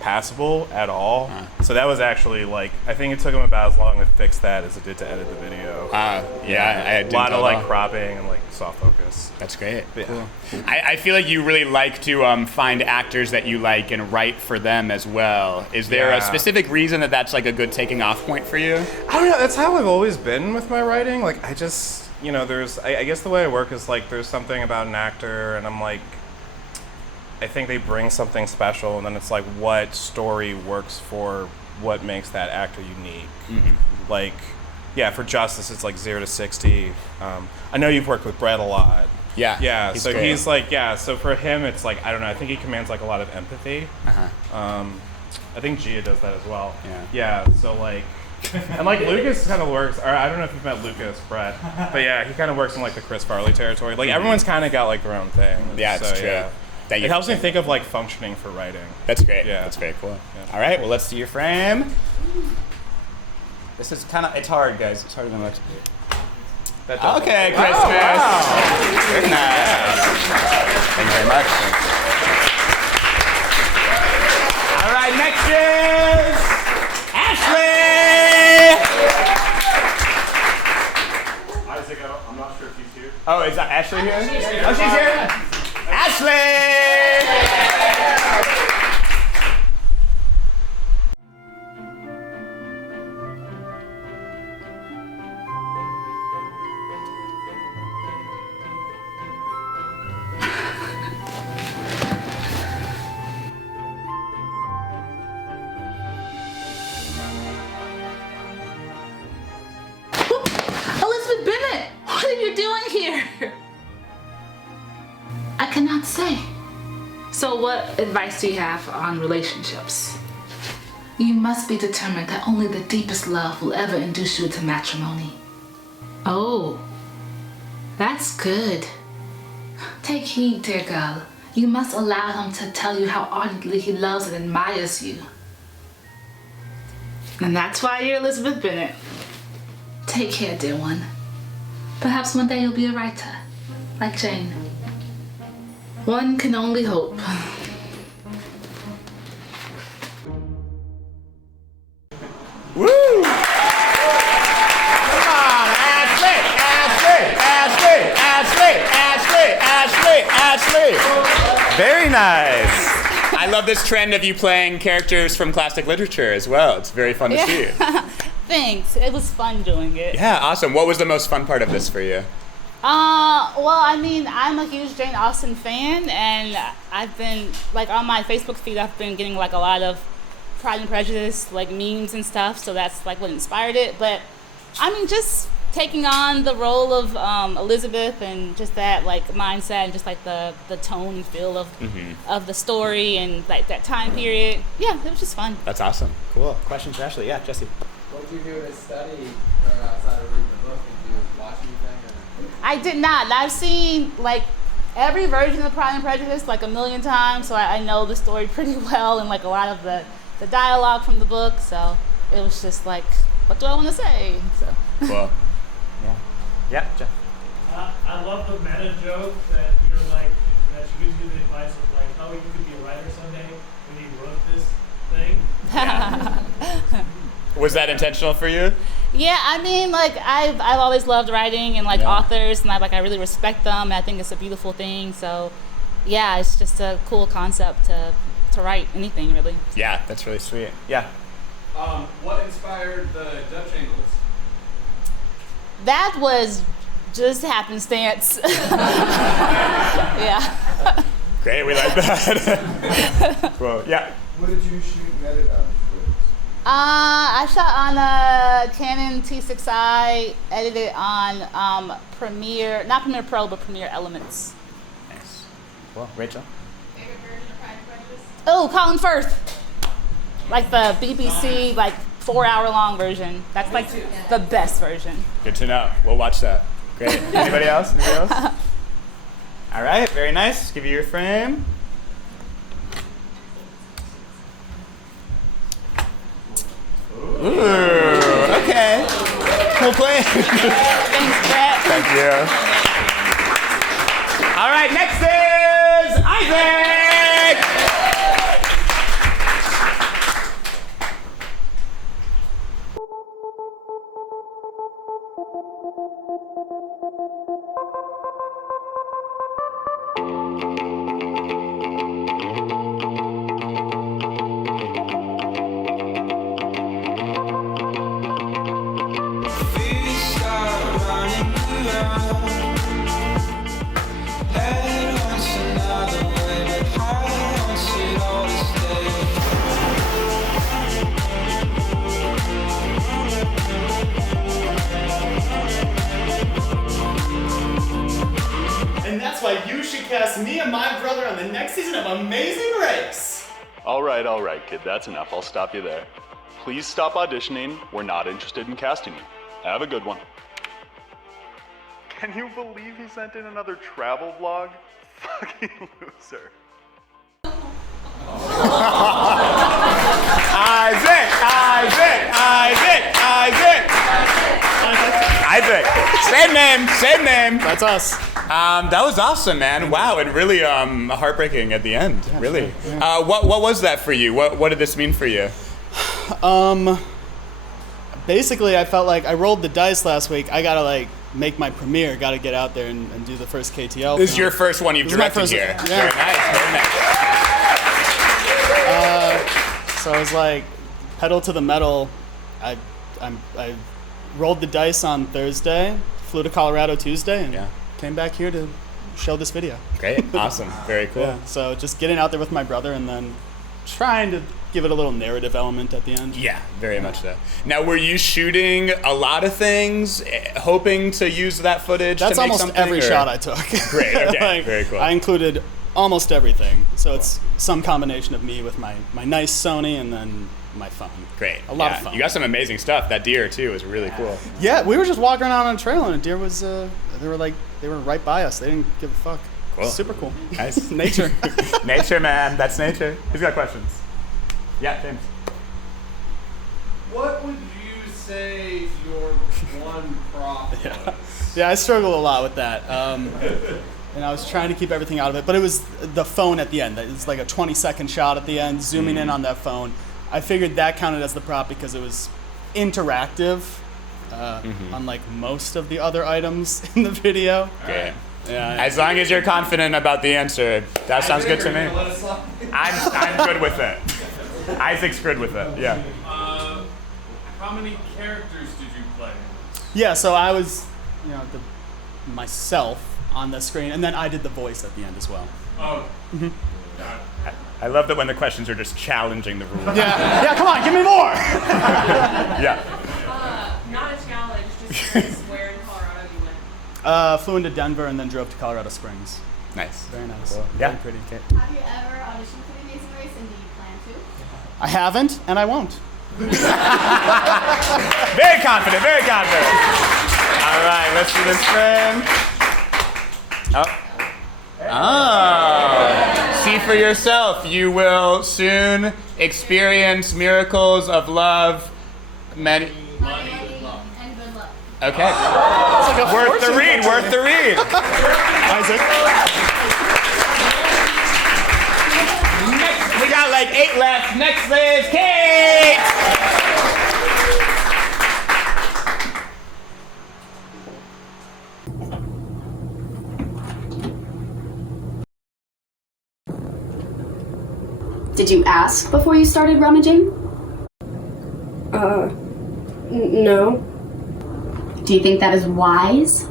passable at all. So that was actually I think it took him about as long to fix that as it did to edit the video. I a lot of cropping and soft focus. That's great. But, cool. I feel like you really like to find actors that you like and write for them as well. Is there a specific reason that's a good taking off point for you? I don't know. That's how I've always been with my writing. I just, there's, I guess the way I work is there's something about an actor and I'm I think they bring something special, and then it's what story works for what makes that actor unique. Mm-hmm. For Justice, it's 0 to 60. I know you've worked with Brett a lot. Yeah. So great. he's so for him, it's I don't know. I think he commands a lot of empathy. I think Gea does that as well. Yeah. So and Lucas kind of works, or I don't know if you've met Lucas, Brett, but yeah, he kind of works in the Chris Farley territory. Everyone's kind of got their own thing. Yeah, it's true. Yeah. It helps me think of functioning for writing. That's great. Yeah. That's very cool. Yeah. All right, well, let's do your frame. This is it's hard, guys. It's harder than it looks. Okay, Christmas. Oh, wow. Very nice. Thank you very much. All right, next is Ashley. Isaac, I'm not sure if he's here. Oh, is that Ashley here? She's here. Oh, she's here. Ashley! Elizabeth Bennett, what are you doing here? I cannot say. So what advice do you have on relationships? You must be determined that only the deepest love will ever induce you into matrimony. Oh, that's good. Take heed, dear girl. You must allow him to tell you how ardently he loves and admires you. And that's why you're Elizabeth Bennett. Take care, dear one. Perhaps one day you'll be a writer, like Jane. One can only hope. Woo! Come on, Ashley! Very nice. I love this trend of you playing characters from classic literature as well. It's very fun to see. Thanks. It was fun doing it. Yeah, awesome. What was the most fun part of this for you? Well, I mean, I'm a huge Jane Austen fan, and I've been, on my Facebook feed, I've been getting, a lot of Pride and Prejudice, memes and stuff, so that's, what inspired it. But, I mean, just taking on the role of Elizabeth and just that, mindset and just, the tone and feel of the story and, that time period. Yeah, it was just fun. That's awesome. Cool. Questions for Ashley? Yeah, Jesse. What did you do to study outside of reading the book? Did you watch anything? I did not. I've seen every version of Pride and Prejudice a million times, so I know the story pretty well and a lot of the dialogue from the book. So it was just what do I want to say? So. Cool. Yeah, Jeff. I love the meta joke that you're that she gives you the advice of oh, you could be a writer someday when you wrote this thing. Yeah. Was that intentional for you? Yeah, I mean, like I've always loved writing and like authors, and I really respect them. And I think it's a beautiful thing. So, yeah, it's just a cool concept to write anything really. Yeah, that's really sweet. Yeah. What inspired the Dutch angles? That was just happenstance. Yeah. Great, we like that. Cool. Yeah. What did you shoot and edit on? I shot on a Canon T6i, edited on Premiere, not Premiere Pro, but Premiere Elements. Nice. Well, Rachel? Favorite version of Pride and Prejudice? Oh, Colin Firth. Like the BBC, like 4-hour long version. That's like the best version. Good to know. We'll watch that. Great. Anybody else? All right, very nice. Give you your frame. Ooh, okay. Cool play. Thanks, Brett. Thank you. All right, next is Isaac. And that's why you should cast me and my brother on the next season of Amazing Race. All right, kid, that's enough. I'll stop you there. Please stop auditioning. We're not interested in casting you. Have a good one. Can you believe he sent in another travel vlog? Fucking loser. Isaac. Same name. That's us. That was awesome, man. Wow, and really heartbreaking at the end. Yeah, really. Sure, yeah. What was that for you? What did this mean for you? Basically, I felt like I rolled the dice last week. I gotta make my premiere. Gotta get out there and do the first KTL. This is your first one you've directed here. Yeah. Very nice. So I was like, pedal to the metal. I rolled the dice on Thursday, flew to Colorado Tuesday, and came back here to show this video. Great, awesome, very cool. Yeah, so just getting out there with my brother and then trying to give it a little narrative element at the end. Yeah, very much so. Now, were you shooting a lot of things, hoping to use that footage That's to make almost something? every shot I took. Great, okay, very cool. I included almost everything. So it's some combination of me with my nice Sony and then my phone. Great. A lot of fun. You got some amazing stuff. That deer, too, was really cool. Yeah, we were just walking around on a trail and a deer was, they were right by us. They didn't give a fuck. Cool. Super cool. Nice. Nature. Nature, man. That's nature. Who's got questions? Yeah, James. What would you say your one prop was? Yeah, I struggle a lot with that. And I was trying to keep everything out of it, but it was the phone at the end. It's like a 20-second shot at the end, zooming in on that phone. I figured that counted as the prop because it was interactive, unlike most of the other items in the video. Okay. Yeah. As long as you're confident about the answer, that sounds good to me. I'm good with it. Isaac's good with it. Yeah. How many characters did you play? Yeah, so I was, myself on the screen, and then I did the voice at the end as well. Oh. Mm-hmm. I love that when the questions are just challenging the rules. Yeah, come on, give me more. Yeah. Not a challenge, just curious where in Colorado you went. Flew into Denver and then drove to Colorado Springs. Nice. Very nice. Cool. Very Yeah. pretty. Have you ever auditioned for the Amazing Race, and do you plan to? I haven't, and I won't. Very confident, very confident. All right, let's do this frame. Oh. See for yourself. You will soon experience miracles of love. Many. And good luck. Okay. Like Worth the read. Worth the read. Isaac. Next, we got like 8 left. Next is Kate. Did you ask before you started rummaging? No. Do you think that is wise?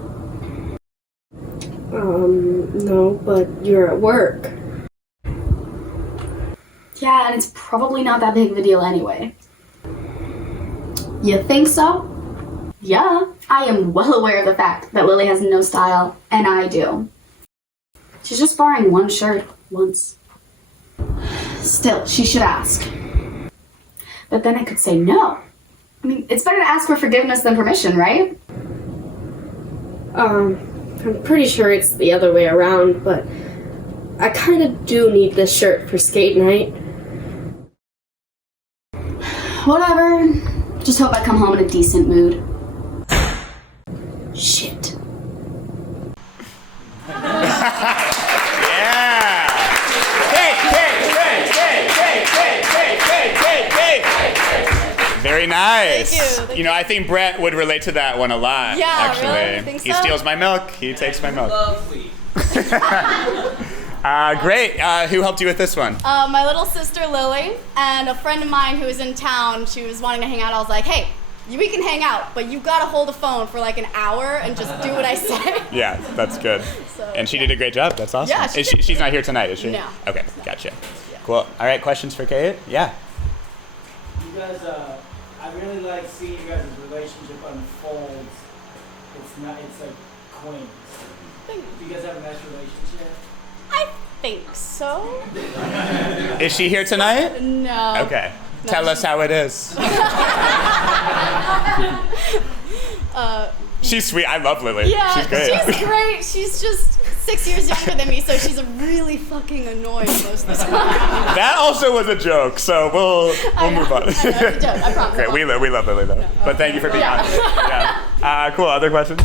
No, but you're at work. Yeah, and it's probably not that big of a deal anyway. You think so? Yeah, I am well aware of the fact that Lily has no style, and I do. She's just borrowing one shirt once. Still, she should ask. But then I could say no. I mean, it's better to ask for forgiveness than permission, right? I'm pretty sure it's the other way around, but I kind of do need this shirt for skate night. Whatever. Just hope I come home in a decent mood. Shit. Very nice. Thank you. I think Brett would relate to that one a lot. Yeah, actually. really? You think He so? steals my milk. He takes my milk. Lovely. Great. Who helped you with this one? My little sister Lily and a friend of mine who was in town. She was wanting to hang out. I was like, hey, we can hang out, but you gotta hold a phone for like an hour and just do what I say. Yeah, that's good. And she did a great job. That's awesome. Yeah, She's not here tonight, is she? No. Okay, gotcha. Cool. All right, questions for Cate? Yeah. You guys, I really like seeing you guys' relationship unfold. It's like quaint. Do you guys have a nice relationship? I think so. Is she here tonight? No. Okay. No, Tell us how it is. She's sweet. I love Lily. Yeah, She's great. she's great. She's just 6 years younger than me, so she's really fucking annoying most of the time. That also was a joke, so we'll move on. I know, it's a joke, I promise. Great. We love Lily though. But thank you for being honest. Yeah. Cool. Other questions?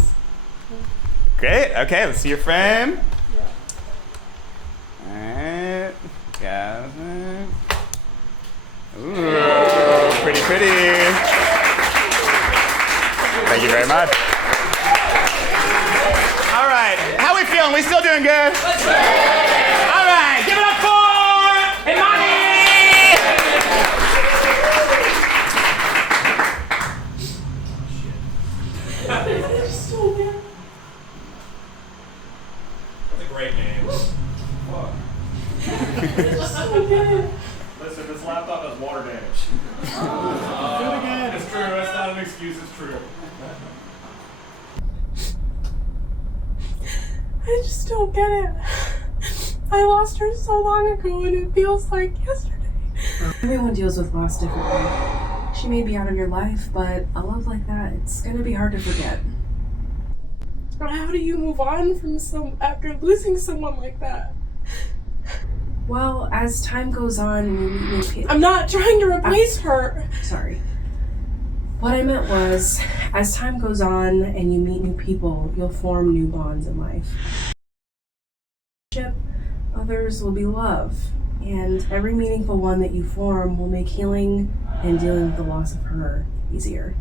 Great. Okay. Let's see your frame. All right. Got it. Ooh, pretty. Thank you very much. All right, how we feeling? We still doing good? All right, give it up for Imani! That's a great name. Listen, this laptop has water damage. Do it again. It's true. That's not an excuse. It's true. I just don't get it. I lost her so long ago and it feels like yesterday. Everyone deals with loss differently. She may be out of your life, but a love like that, it's gonna be hard to forget. But how do you move on from after losing someone like that? Well, as time goes on and you meet new people... I'm not trying to replace her. Sorry. What I meant was, as time goes on and you meet new people, you'll form new bonds in life. Others will be love, and every meaningful one that you form will make healing and dealing with the loss of her easier.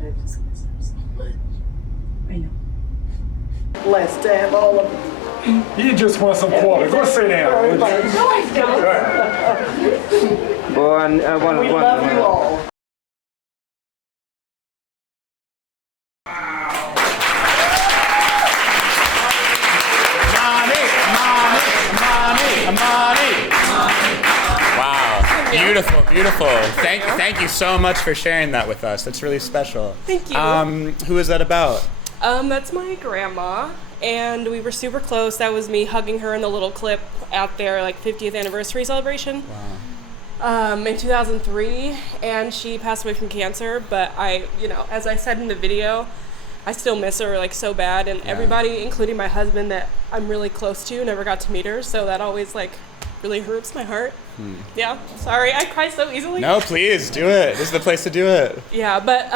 I just miss her so much. I know. Blessed to have all of them. You just want some quarter. Go sit down. No, I don't. We love you all. Wow, beautiful. Thank you so much for sharing that with us. That's really special. Thank you. Who is that about? That's my grandma, and we were super close. That was me hugging her in the little clip at their 50th anniversary celebration. Wow. In 2003, and she passed away from cancer. But as I said in the video, I still miss her so bad, and everybody, including my husband that I'm really close to, never got to meet her. So that always really hurts my heart. Yeah, sorry, I cry so easily. No, please do it. This is the place to do it. Yeah, but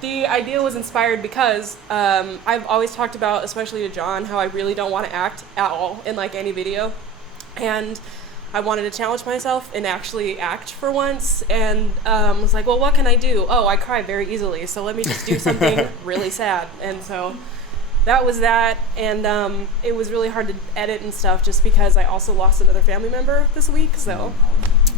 the idea was inspired because I've always talked about, especially to John, how I really don't want to act at all in any video, and I wanted to challenge myself and actually act for once, and was like, well, what can I do? Oh, I cry very easily, so let me just do something really sad. And so that was that. And it was really hard to edit and stuff just because I also lost another family member this week. So,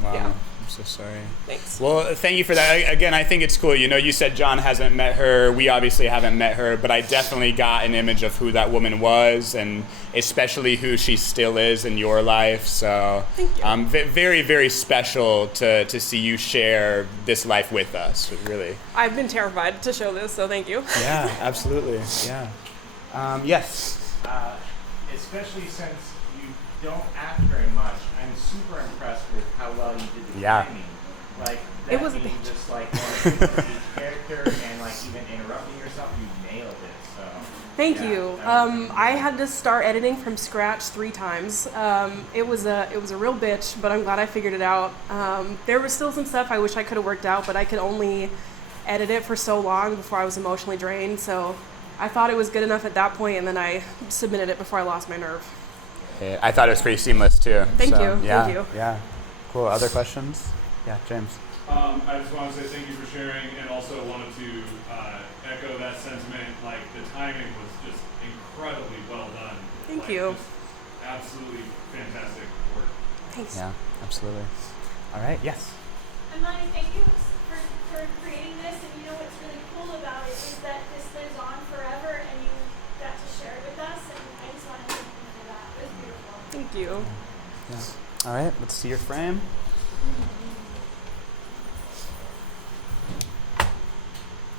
Wow. yeah. I'm so sorry. Thanks. Well, thank you for that. Again, I think it's cool. You know, you said John hasn't met her. We obviously haven't met her, but I definitely got an image of who that woman was, and especially who she still is in your life. So, thank you. Very, very special to see you share this life with us. Really. I've been terrified to show this, so thank you. Yeah, absolutely. Yeah. Yes. Especially since you don't act very much, I'm super impressed with how well you did the Yeah. timing. Like, It was a being bitch. just like going through each character and like even interrupting yourself, you nailed it. So. Thank yeah, you. that was I had to start editing from scratch 3 times. It was a real bitch, but I'm glad I figured it out. There was still some stuff I wish I could have worked out, but I could only edit it for so long before I was emotionally drained. So I thought it was good enough at that point, and then I submitted it before I lost my nerve. I thought it was pretty seamless too. Thank So, you. Yeah, Thank you. Yeah. Cool. Other questions? Yeah, James. I just want to say thank you for sharing, and also wanted to echo that sentiment. Like, the timing was just incredibly well done. Thank Like, you. just absolutely fantastic work. Thanks. Yeah, absolutely. All right. Yes. Imani, thank you for creating this, and you know what's really cool about it is that this lives on forever, and you got to share it with us, and I just want to thank you for that. It was beautiful. Thank you. Yeah. All right. Let's see your frame.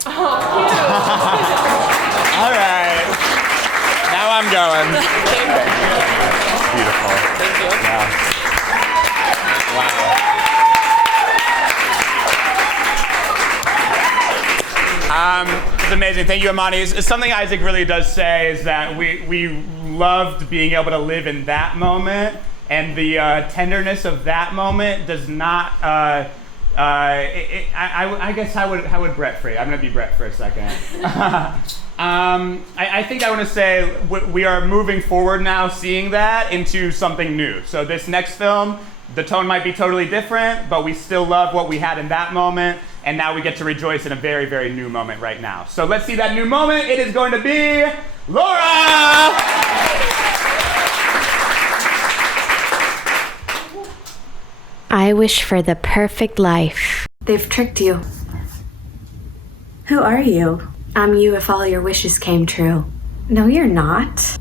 Oh, cute. All right. Now I'm going. Beautiful. Thank you. Yeah. Wow. It's amazing. Thank you, Imani. It's something Isaac really does say is that we loved being able to live in that moment, and the tenderness of that moment does not. I guess how would Brett phrase? I'm gonna be Brett for a second. I think I want to say we are moving forward now, seeing that into something new. So this next film, the tone might be totally different, but we still love what we had in that moment, and now we get to rejoice in a very, very new moment right now. So let's see that new moment. It is going to be Laura! I wish for the perfect life. They've tricked you. Who are you? I'm you if all your wishes came true. No, you're not.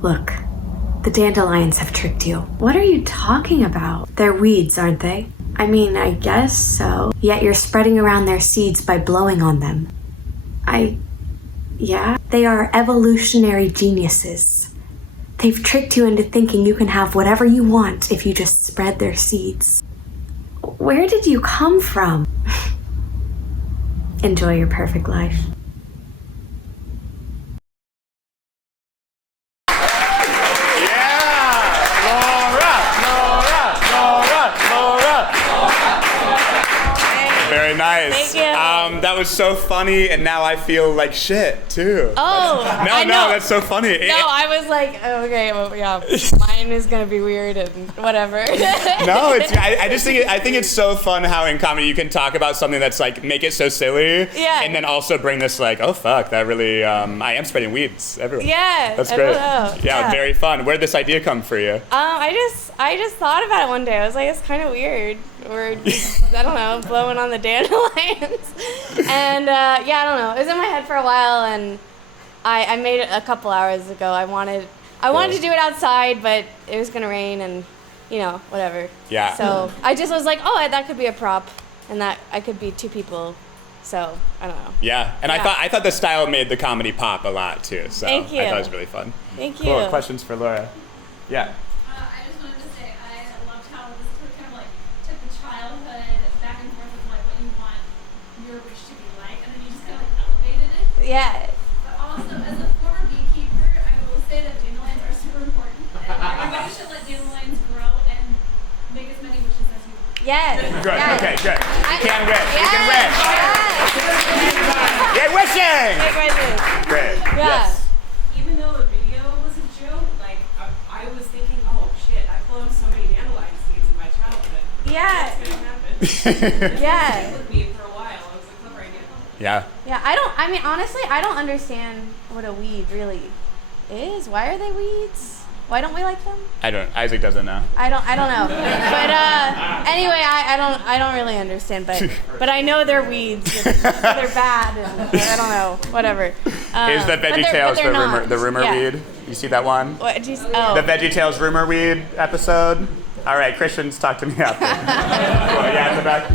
Look, the dandelions have tricked you. What are you talking about? They're weeds, aren't they? I mean, I guess so. Yet you're spreading around their seeds by blowing on them. Yeah? They are evolutionary geniuses. They've tricked you into thinking you can have whatever you want if you just spread their seeds. Where did you come from? Enjoy your perfect life. Very nice. Thank you. That was so funny, and now I feel like shit too. Oh, I know. That's so funny. No, I was like, oh, okay, well, yeah, mine is gonna be weird and whatever. No, it's. I just think I think it's so fun how in comedy you can talk about something that's like make it so silly, Yeah. and then also bring this like, oh fuck, that really. I am spreading weeds everywhere. Yeah, that's I great. don't know. Yeah, very fun. Where did this idea come for you? I just thought about it one day. I was like, it's kind of weird. We're just, I don't know, blowing on the dandelions. And yeah, I don't know. It was in my head for a while, and I made it a couple hours ago. I wanted to do it outside, but it was gonna rain, and you know, whatever. Yeah. So I just was like, oh, that could be a prop, and that I could be 2 people. So I don't know. Yeah, and Yeah. I thought the style made the comedy pop a lot too. So Thank you. I thought it was really fun. Thank Cool. you. Questions for Laura? Yeah. I just wanted to say I loved how this kind of like took the childhood back and forth of like what you want your wish to be like, and then you just kind of like elevated it. Yeah. But also, as a former beekeeper, I will say that dandelions are super important, and everybody should let dandelions grow and make as many wishes as you want. Yes. Good. Yes. Okay. Good. You can wish. You can Yes. wish. Yay, wishing! Big wishes. Great. Yeah. Yes. Even though the video was a joke, like I was thinking, oh shit, I've blown so many dandelion seeds in my childhood. Yeah. That's gonna happen. Yeah. It with me for a while. It was a clever idea. Yeah. Yeah, honestly, I don't understand what a weed really is. Why are they weeds? Why don't we like them? Isaac doesn't know. I don't know. But anyway, I don't really understand. But I know they're weeds. They're bad. And I don't know. Whatever. Here's the VeggieTales, the rumor weed. You see that one? What? The VeggieTales rumor weed episode. All right, Christians, talk to me after. Yeah, in the back.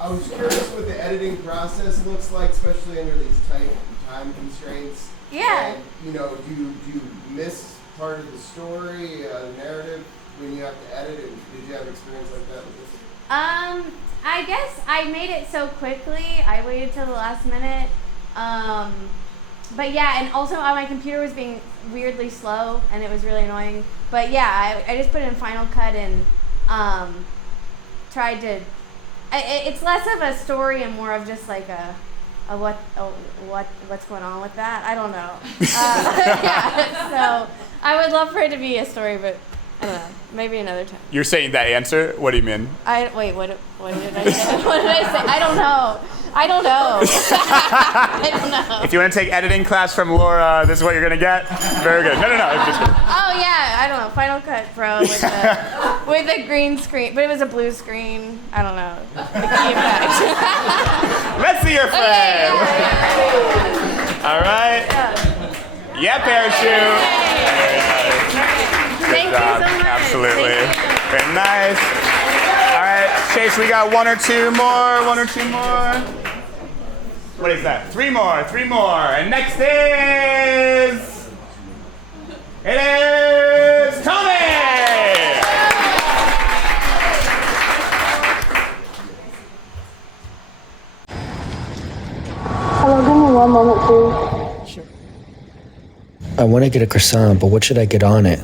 I was curious what the editing process looks like, especially under these tight time constraints. Yeah. And, do you miss part of the story, the narrative, when you have to edit it? Did you have experience like that with this? I guess I made it so quickly. I waited till the last minute. But yeah, and also my computer was being weirdly slow, and it was really annoying. But yeah, I just put it in Final Cut and tried to. It's less of a story and more of just like what's going on with that. I don't know. Yeah, so I would love for it to be a story, but I don't know. Maybe another time. You're saying that answer? What do you mean? Wait, what did I say? What did I say? I don't know. I don't know. If you want to take editing class from Laura, this is what you're going to get? Very good. No, I'm just kidding. Oh, yeah. I don't know. Final Cut Pro with a green screen. But it was a blue screen. I don't know. The key effect. Let's see your frame. All right. Yeah, parachute. Very nice. Good job. You so much. Absolutely. Very nice. All right, Chase, we got one or two more. What is that? Three more. And next is... It is Tony! Hello, give me one moment, please. Sure. I want to get a croissant, but what should I get on it?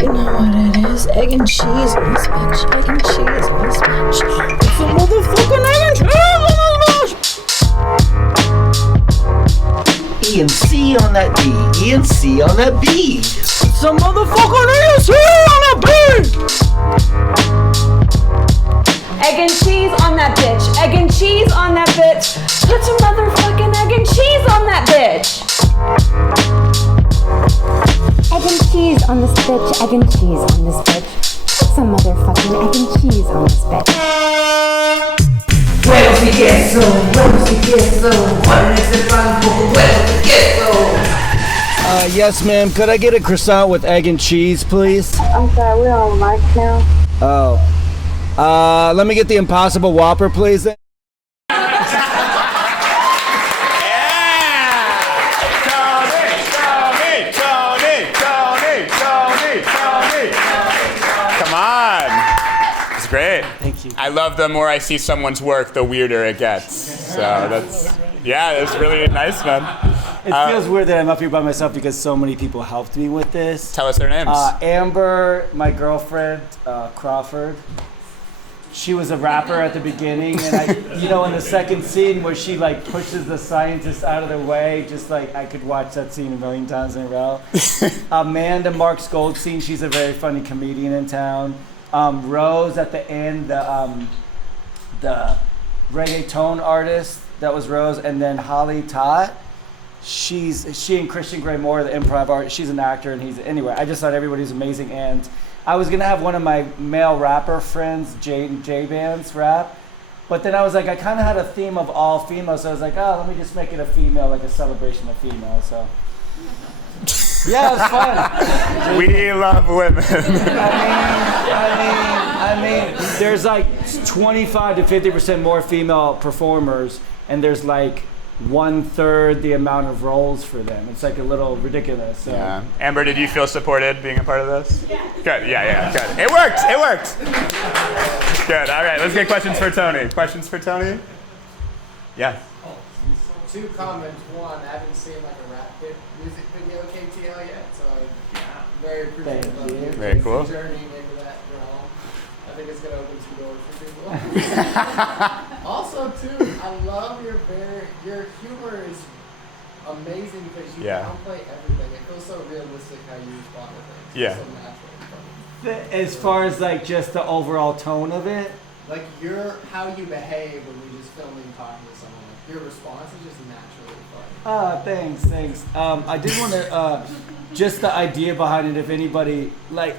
You know what it is? Egg and cheese on this bitch. Egg and cheese on this bitch. It's a motherfucking egg and cheese on this bitch! E and C on that D. E and C on that B. It's a motherfucking egg and cheese on that B! Egg and cheese on that bitch. Egg and cheese on that bitch. Put some motherfucking egg and cheese on that bitch. Egg and cheese on this bitch, egg and cheese on this bitch. Put some motherfucking egg and cheese on this bitch. Huevos y queso, huevos y queso. ¿Cuál es el pan con huevos y queso? Yes, ma'am. Could I get a croissant with egg and cheese, please? I'm sorry, we're on mic now. Oh. Let me get the Impossible Whopper, please. Great. Thank you. I love the more I see someone's work, the weirder it gets. So that's really nice, man. It feels weird that I'm up here by myself because so many people helped me with this. Tell us their names. Amber, my girlfriend, Crawford. She was a rapper at the beginning, and in the second scene where she like pushes the scientist out of the way, just like I could watch that scene a million times in a row. Amanda Marks Goldstein, she's a very funny comedian in town. Rose at the end, the reggaeton artist, that was Rose, and then Holly Tott. She and Christian Gray Moore, the improv artist. She's an actor, and anyway. I just thought everybody was amazing, and I was gonna have one of my male rapper friends, J Bands, rap, but then I was like, I kind of had a theme of all females, so I was like, let me just make it a female, like a celebration of females. So. Yeah, it's fun. We love women. I mean, there's like 25 to 50% more female performers, and there's like 1/3 the amount of roles for them. It's like a little ridiculous. So. Yeah. Amber, did you feel supported being a part of this? Yeah. Good. Yeah. Good. It worked. Good. All right. Let's get questions for Tony. Yeah. Two comments. One, I haven't seen like a rap music video KTL yet, so I'm very appreciative of your Very cool. journey into that realm. I think it's gonna open some doors for people. Also, too, I love your humor is amazing because you downplay everything. It feels so realistic how you respond to things. Yeah. It's so natural. As far as like just the overall tone of it, Like how you behave when you're just filming, talking to someone. Like your response is just naturally funny. Thanks. I did want to, just the idea behind it, if anybody, like,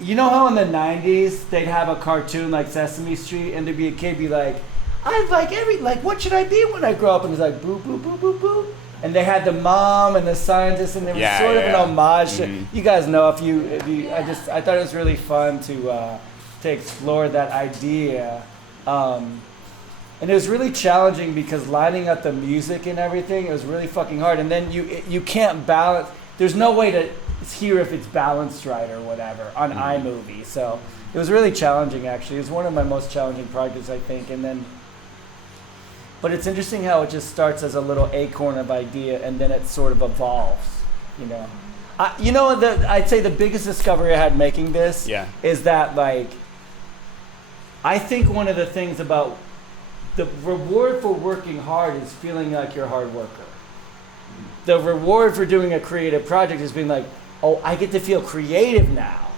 you know how in the 90s they'd have a cartoon like Sesame Street and there'd be a kid be like, I'd like what should I be when I grow up? And it's like, boo, boo, boo, boo, boo. And they had the mom and the scientist, and it was sort of an homage to, you guys know, if you, I thought it was really fun to explore that idea. And it was really challenging because lining up the music and everything, it was really fucking hard. And then you can't balance, there's no way to hear if it's balanced right or whatever on iMovie. So it was really challenging, actually. It was one of my most challenging projects, I think. But it's interesting how it just starts as a little acorn of idea and then it sort of evolves, you know. I'd say the biggest discovery I had making this is that, like, I think one of the things about the reward for working hard is feeling like you're a hard worker. The reward for doing a creative project is being like, oh, I get to feel creative now.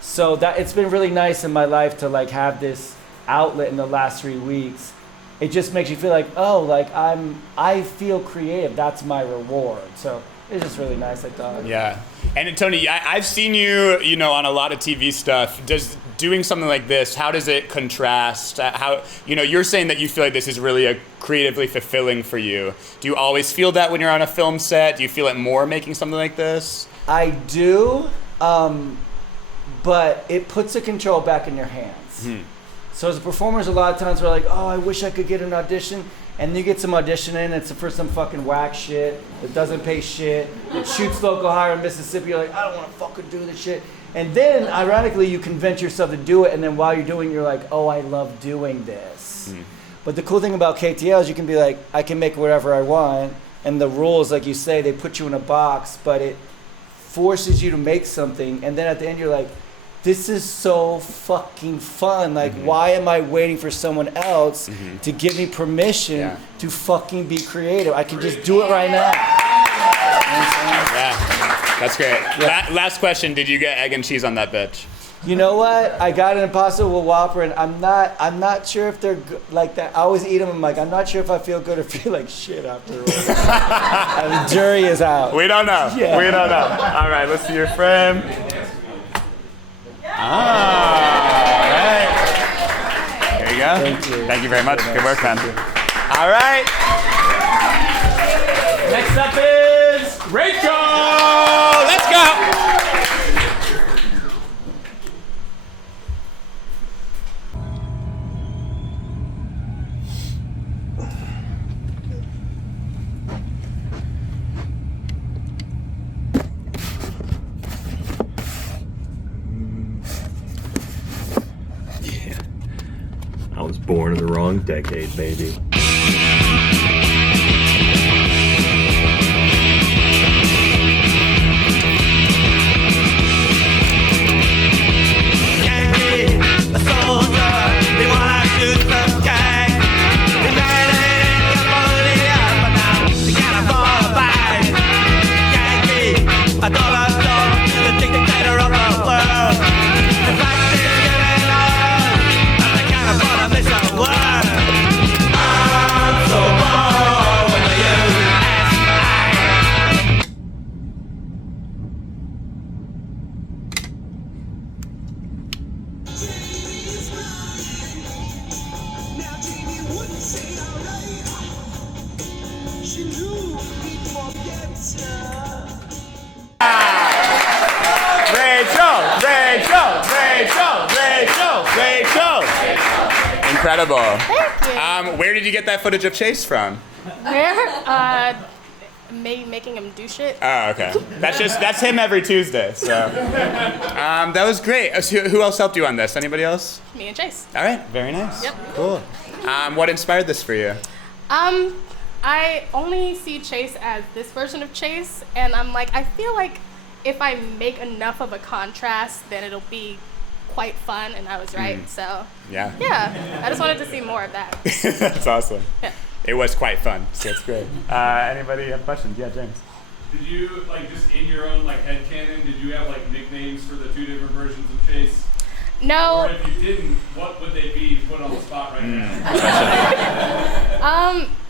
So that it's been really nice in my life to like have this outlet in the last 3 weeks. It just makes you feel like, oh, like I feel creative. That's my reward. So it's just really nice, I thought. Yeah. And Tony, I've seen you, on a lot of TV stuff. Doing something like this, how does it contrast? How, you're saying that you feel like this is really creatively fulfilling for you. Do you always feel that when you're on a film set? Do you feel it more making something like this? I do, but it puts the control back in your hands. So as a performer, a lot of times we're like, oh, I wish I could get an audition. And you get some audition in, it's for some fucking whack shit that doesn't pay shit. It shoots local hire in Mississippi. You're like, I don't want to fucking do this shit. And then, ironically, you convince yourself to do it. And then while you're doing it, you're like, oh, I love doing this. But the cool thing about KTL is you can be like, I can make whatever I want. And the rules, like you say, they put you in a box, but it forces you to make something. And then at the end, you're like, this is so fucking fun. Like, why am I waiting for someone else to give me permission to fucking be creative? I can just do it right now. Yeah, that's great. Yeah. Last question, did you get egg and cheese on that bitch? You know what? I got an Impossible Whopper, and I'm not sure if they're like that. I always eat them. I'm like, I'm not sure if I feel good or feel like shit afterwards. The jury is out. We don't know. Yeah. We don't know. All right, let's see your frame. All right. There you go. Thank you very much. Good work, man. All right. Next up is Rachel. Let's go. I was born in the wrong decade, baby. Incredible. Thank you. Where did you get that footage of Chase from? Where? Making him do shit. Oh, okay. That's him every Tuesday. So, that was great. So who else helped you on this? Anybody else? Me and Chase. All right. Very nice. Yep. Cool. What inspired this for you? I only see Chase as this version of Chase, and I'm like, I feel like if I make enough of a contrast, then it'll be quite fun, and I was right. So yeah, I just wanted to see more of that. That's awesome. Yeah. It was quite fun, so it's great. Anybody have questions? Yeah, James. Did you, just in your own headcanon, did you have nicknames for the two different versions of Chase? No. Or if you didn't, what would they be put on the spot right now?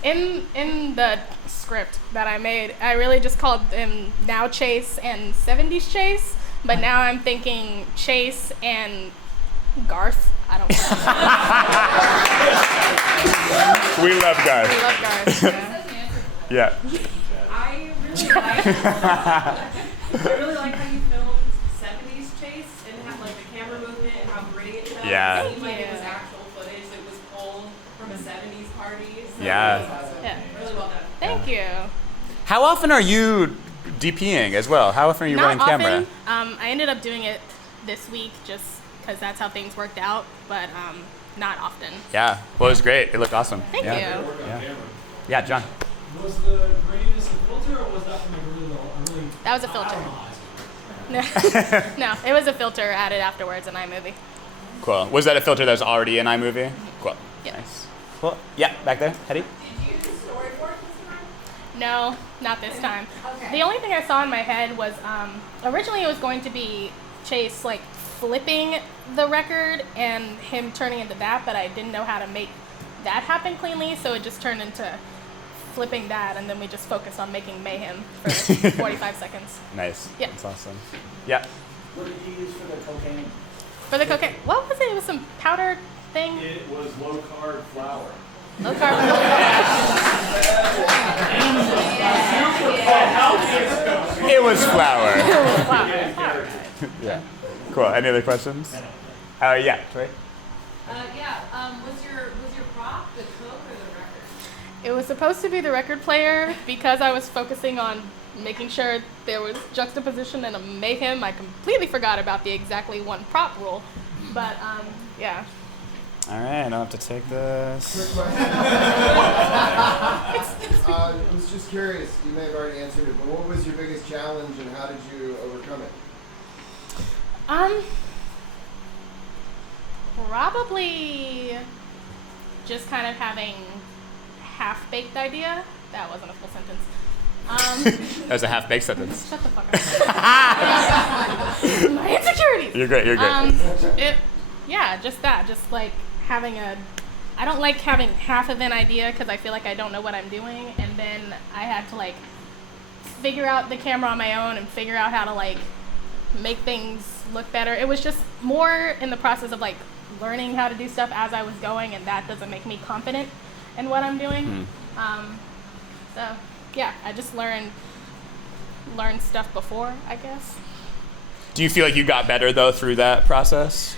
In the script that I made, I really just called them Now Chase and 70s Chase, but now I'm thinking Chase and Garth. I don't know. We love Garth. We love Garth. Yeah. I really like how you filmed 70s Chase and had like the camera movement and how gritty it felt. Yeah. It seemed like it was actual footage that was pulled from a 70s party. So Yeah. It was awesome. Really well done. Thank you. How often are you DPing as well? How often are you running camera? I ended up doing it this week just because that's how things worked out, but not often. Yeah. Well, it was great. It looked awesome. Thank you. Yeah, John. Was the graininess a filter, or was that from a really? That was a filter. No, it was a filter added afterwards in iMovie. Cool. Was that a filter that was already in iMovie? Cool. Yeah. Nice. Cool. Yeah, back there. Hetty? No, not this time. The only thing I saw in my head was originally it was going to be Chase like flipping the record and him turning into that, but I didn't know how to make that happen cleanly, so it just turned into flipping that, and then we just focused on making mayhem for 45 seconds. Nice. Yeah. That's awesome. Yeah. What did you use for the cocaine? For the cocaine, what was it? It was some powder thing? It was low carb flour. Low carb. It was flour. Flour. Yeah. Cool. Any other questions? Yeah, Troy? Was your prop the Coke or the record? It was supposed to be the record player because I was focusing on making sure there was juxtaposition and a mayhem. I completely forgot about the exactly one prop rule, but yeah. All right, I'll have to take this. I was just curious, you may have already answered it, but what was your biggest challenge and how did you overcome it? Probably just kind of having half-baked idea. That wasn't a full sentence. That was a half-baked sentence. Shut the fuck up. My insecurities. You're great, you're great. Just that. Just like having I don't like having half of an idea because I feel like I don't know what I'm doing, and then I had to like figure out the camera on my own and figure out how to like make things look better. It was just more in the process of like learning how to do stuff as I was going, and that doesn't make me confident in what I'm doing. So yeah, I just learned stuff before, I guess. Do you feel like you got better though through that process?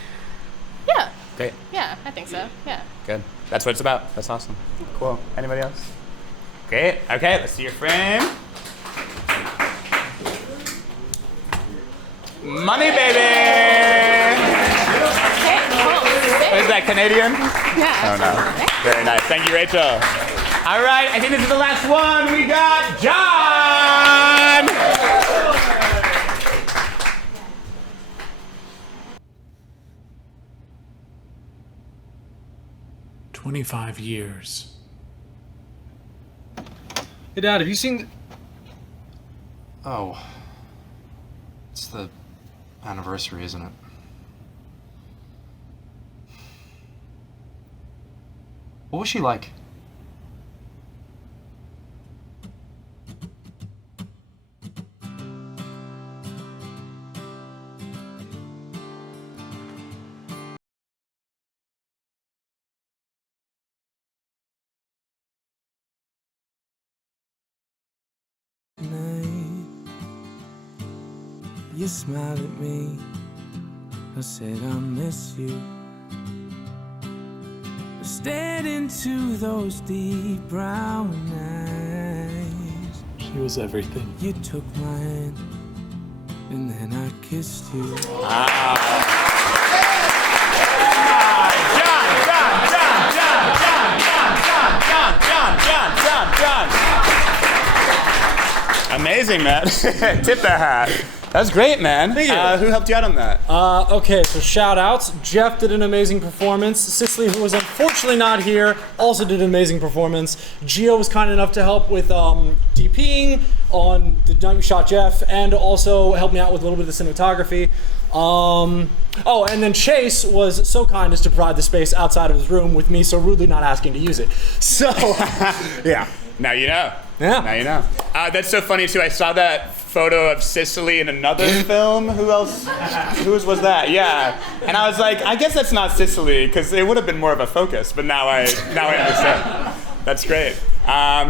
Yeah. Great. Yeah, I think so. Yeah. Good. That's what it's about. That's awesome. Cool. Anybody else? Great. Okay, let's see your frame. Money, baby! Is that Canadian? Yeah. Oh, no. Very nice. Thank you, Rachel. All right, I think this is the last one. We got John! 25 years. Hey, Dad, have you seen... Oh. It's the anniversary, isn't it? What was she like? You smiled at me, I said I miss you. I stared into those deep brown eyes. She was everything. You took my hand, and then I kissed you. John. Amazing, man. Tip the hat. That was great, man. Thank you. Who helped you out on that? Okay, so shout outs. Jeff did an amazing performance. Cicely, who was unfortunately not here, also did an amazing performance. Gea was kind enough to help with DPing on the night we shot Jeff, and also helped me out with a little bit of the cinematography. Oh, and then Chase was so kind as to provide the space outside of his room with me so rudely not asking to use it. So, yeah. Now you know. Yeah. Now you know. That's so funny too. I saw that photo of Sicily in another film. Who else? Whose was that? Yeah. And I was like, I guess that's not Sicily because it would have been more of a focus. But now I understand. That's great.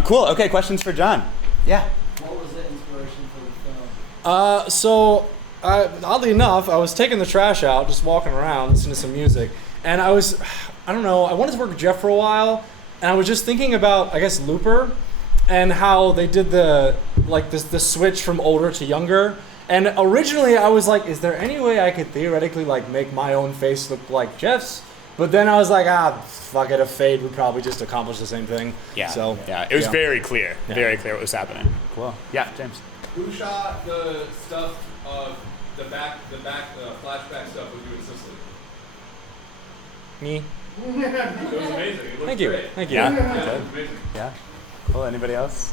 Cool. Okay. Questions for John? Yeah. What was the inspiration for the film? Oddly enough, I was taking the trash out, just walking around, listening to some music, and I don't know, I wanted to work with Jeff for a while, and I was just thinking about, I guess, Looper, and how they did the switch from older to younger. And originally I was like, is there any way I could theoretically make my own face look like Jeff's? But then I was like, fuck it, a fade would probably just accomplish the same thing. Yeah. So yeah, it was very clear, very clear what was happening. Cool. Yeah, James. Who shot the stuff of the back flashback stuff with you in Sicily? Me. It was amazing. It looked Thank you. great. Thank you. Yeah. Yeah, it was amazing. Yeah. Cool. Anybody else?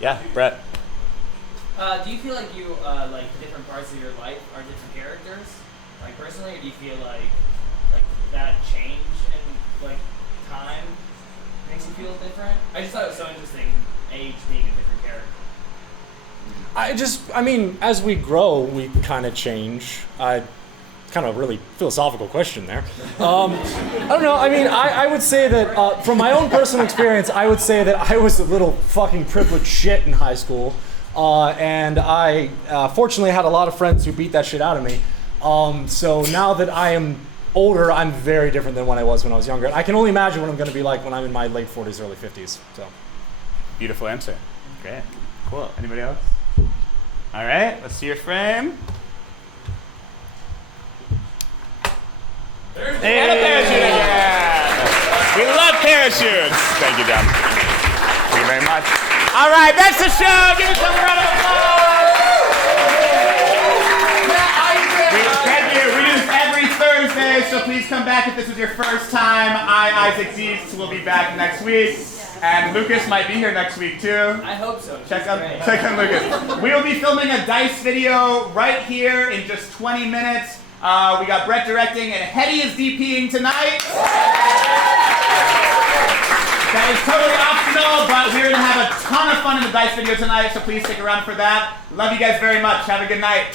Yeah, Brett. Do you feel like you the different parts of your life are different characters, like personally, or do you feel like that change in time makes you feel different? I just thought it was so interesting, age being a different character. I mean, as we grow, we kind of change. Kind of a really philosophical question there. I don't know. I mean, I would say that from my own personal experience, I would say that I was a little fucking privileged shit in high school. And I fortunately had a lot of friends who beat that shit out of me. So now that I am older, I'm very different than when I was when I was younger. I can only imagine what I'm going to be like when I'm in my late 40s, early 50s. So, beautiful answer. Great. Cool. Anybody else? All right. Let's see your frame. Hey, and a parachute again. We love parachutes. Thank you, John. Thank you very much. All right, that's the show. Give us a round of applause. Thank you. We do this every Thursday, so please come back if this is your first time. Isaac Deitz will be back next week. And Lucas might be here next week too. I hope so. Check on Lucas. We will be filming a Dice video right here in just 20 minutes. We got Brett directing, and Hetty is DPing tonight. That is totally optional, but we're going to have a ton of fun in the Dice video tonight, so please stick around for that. Love you guys very much. Have a good night.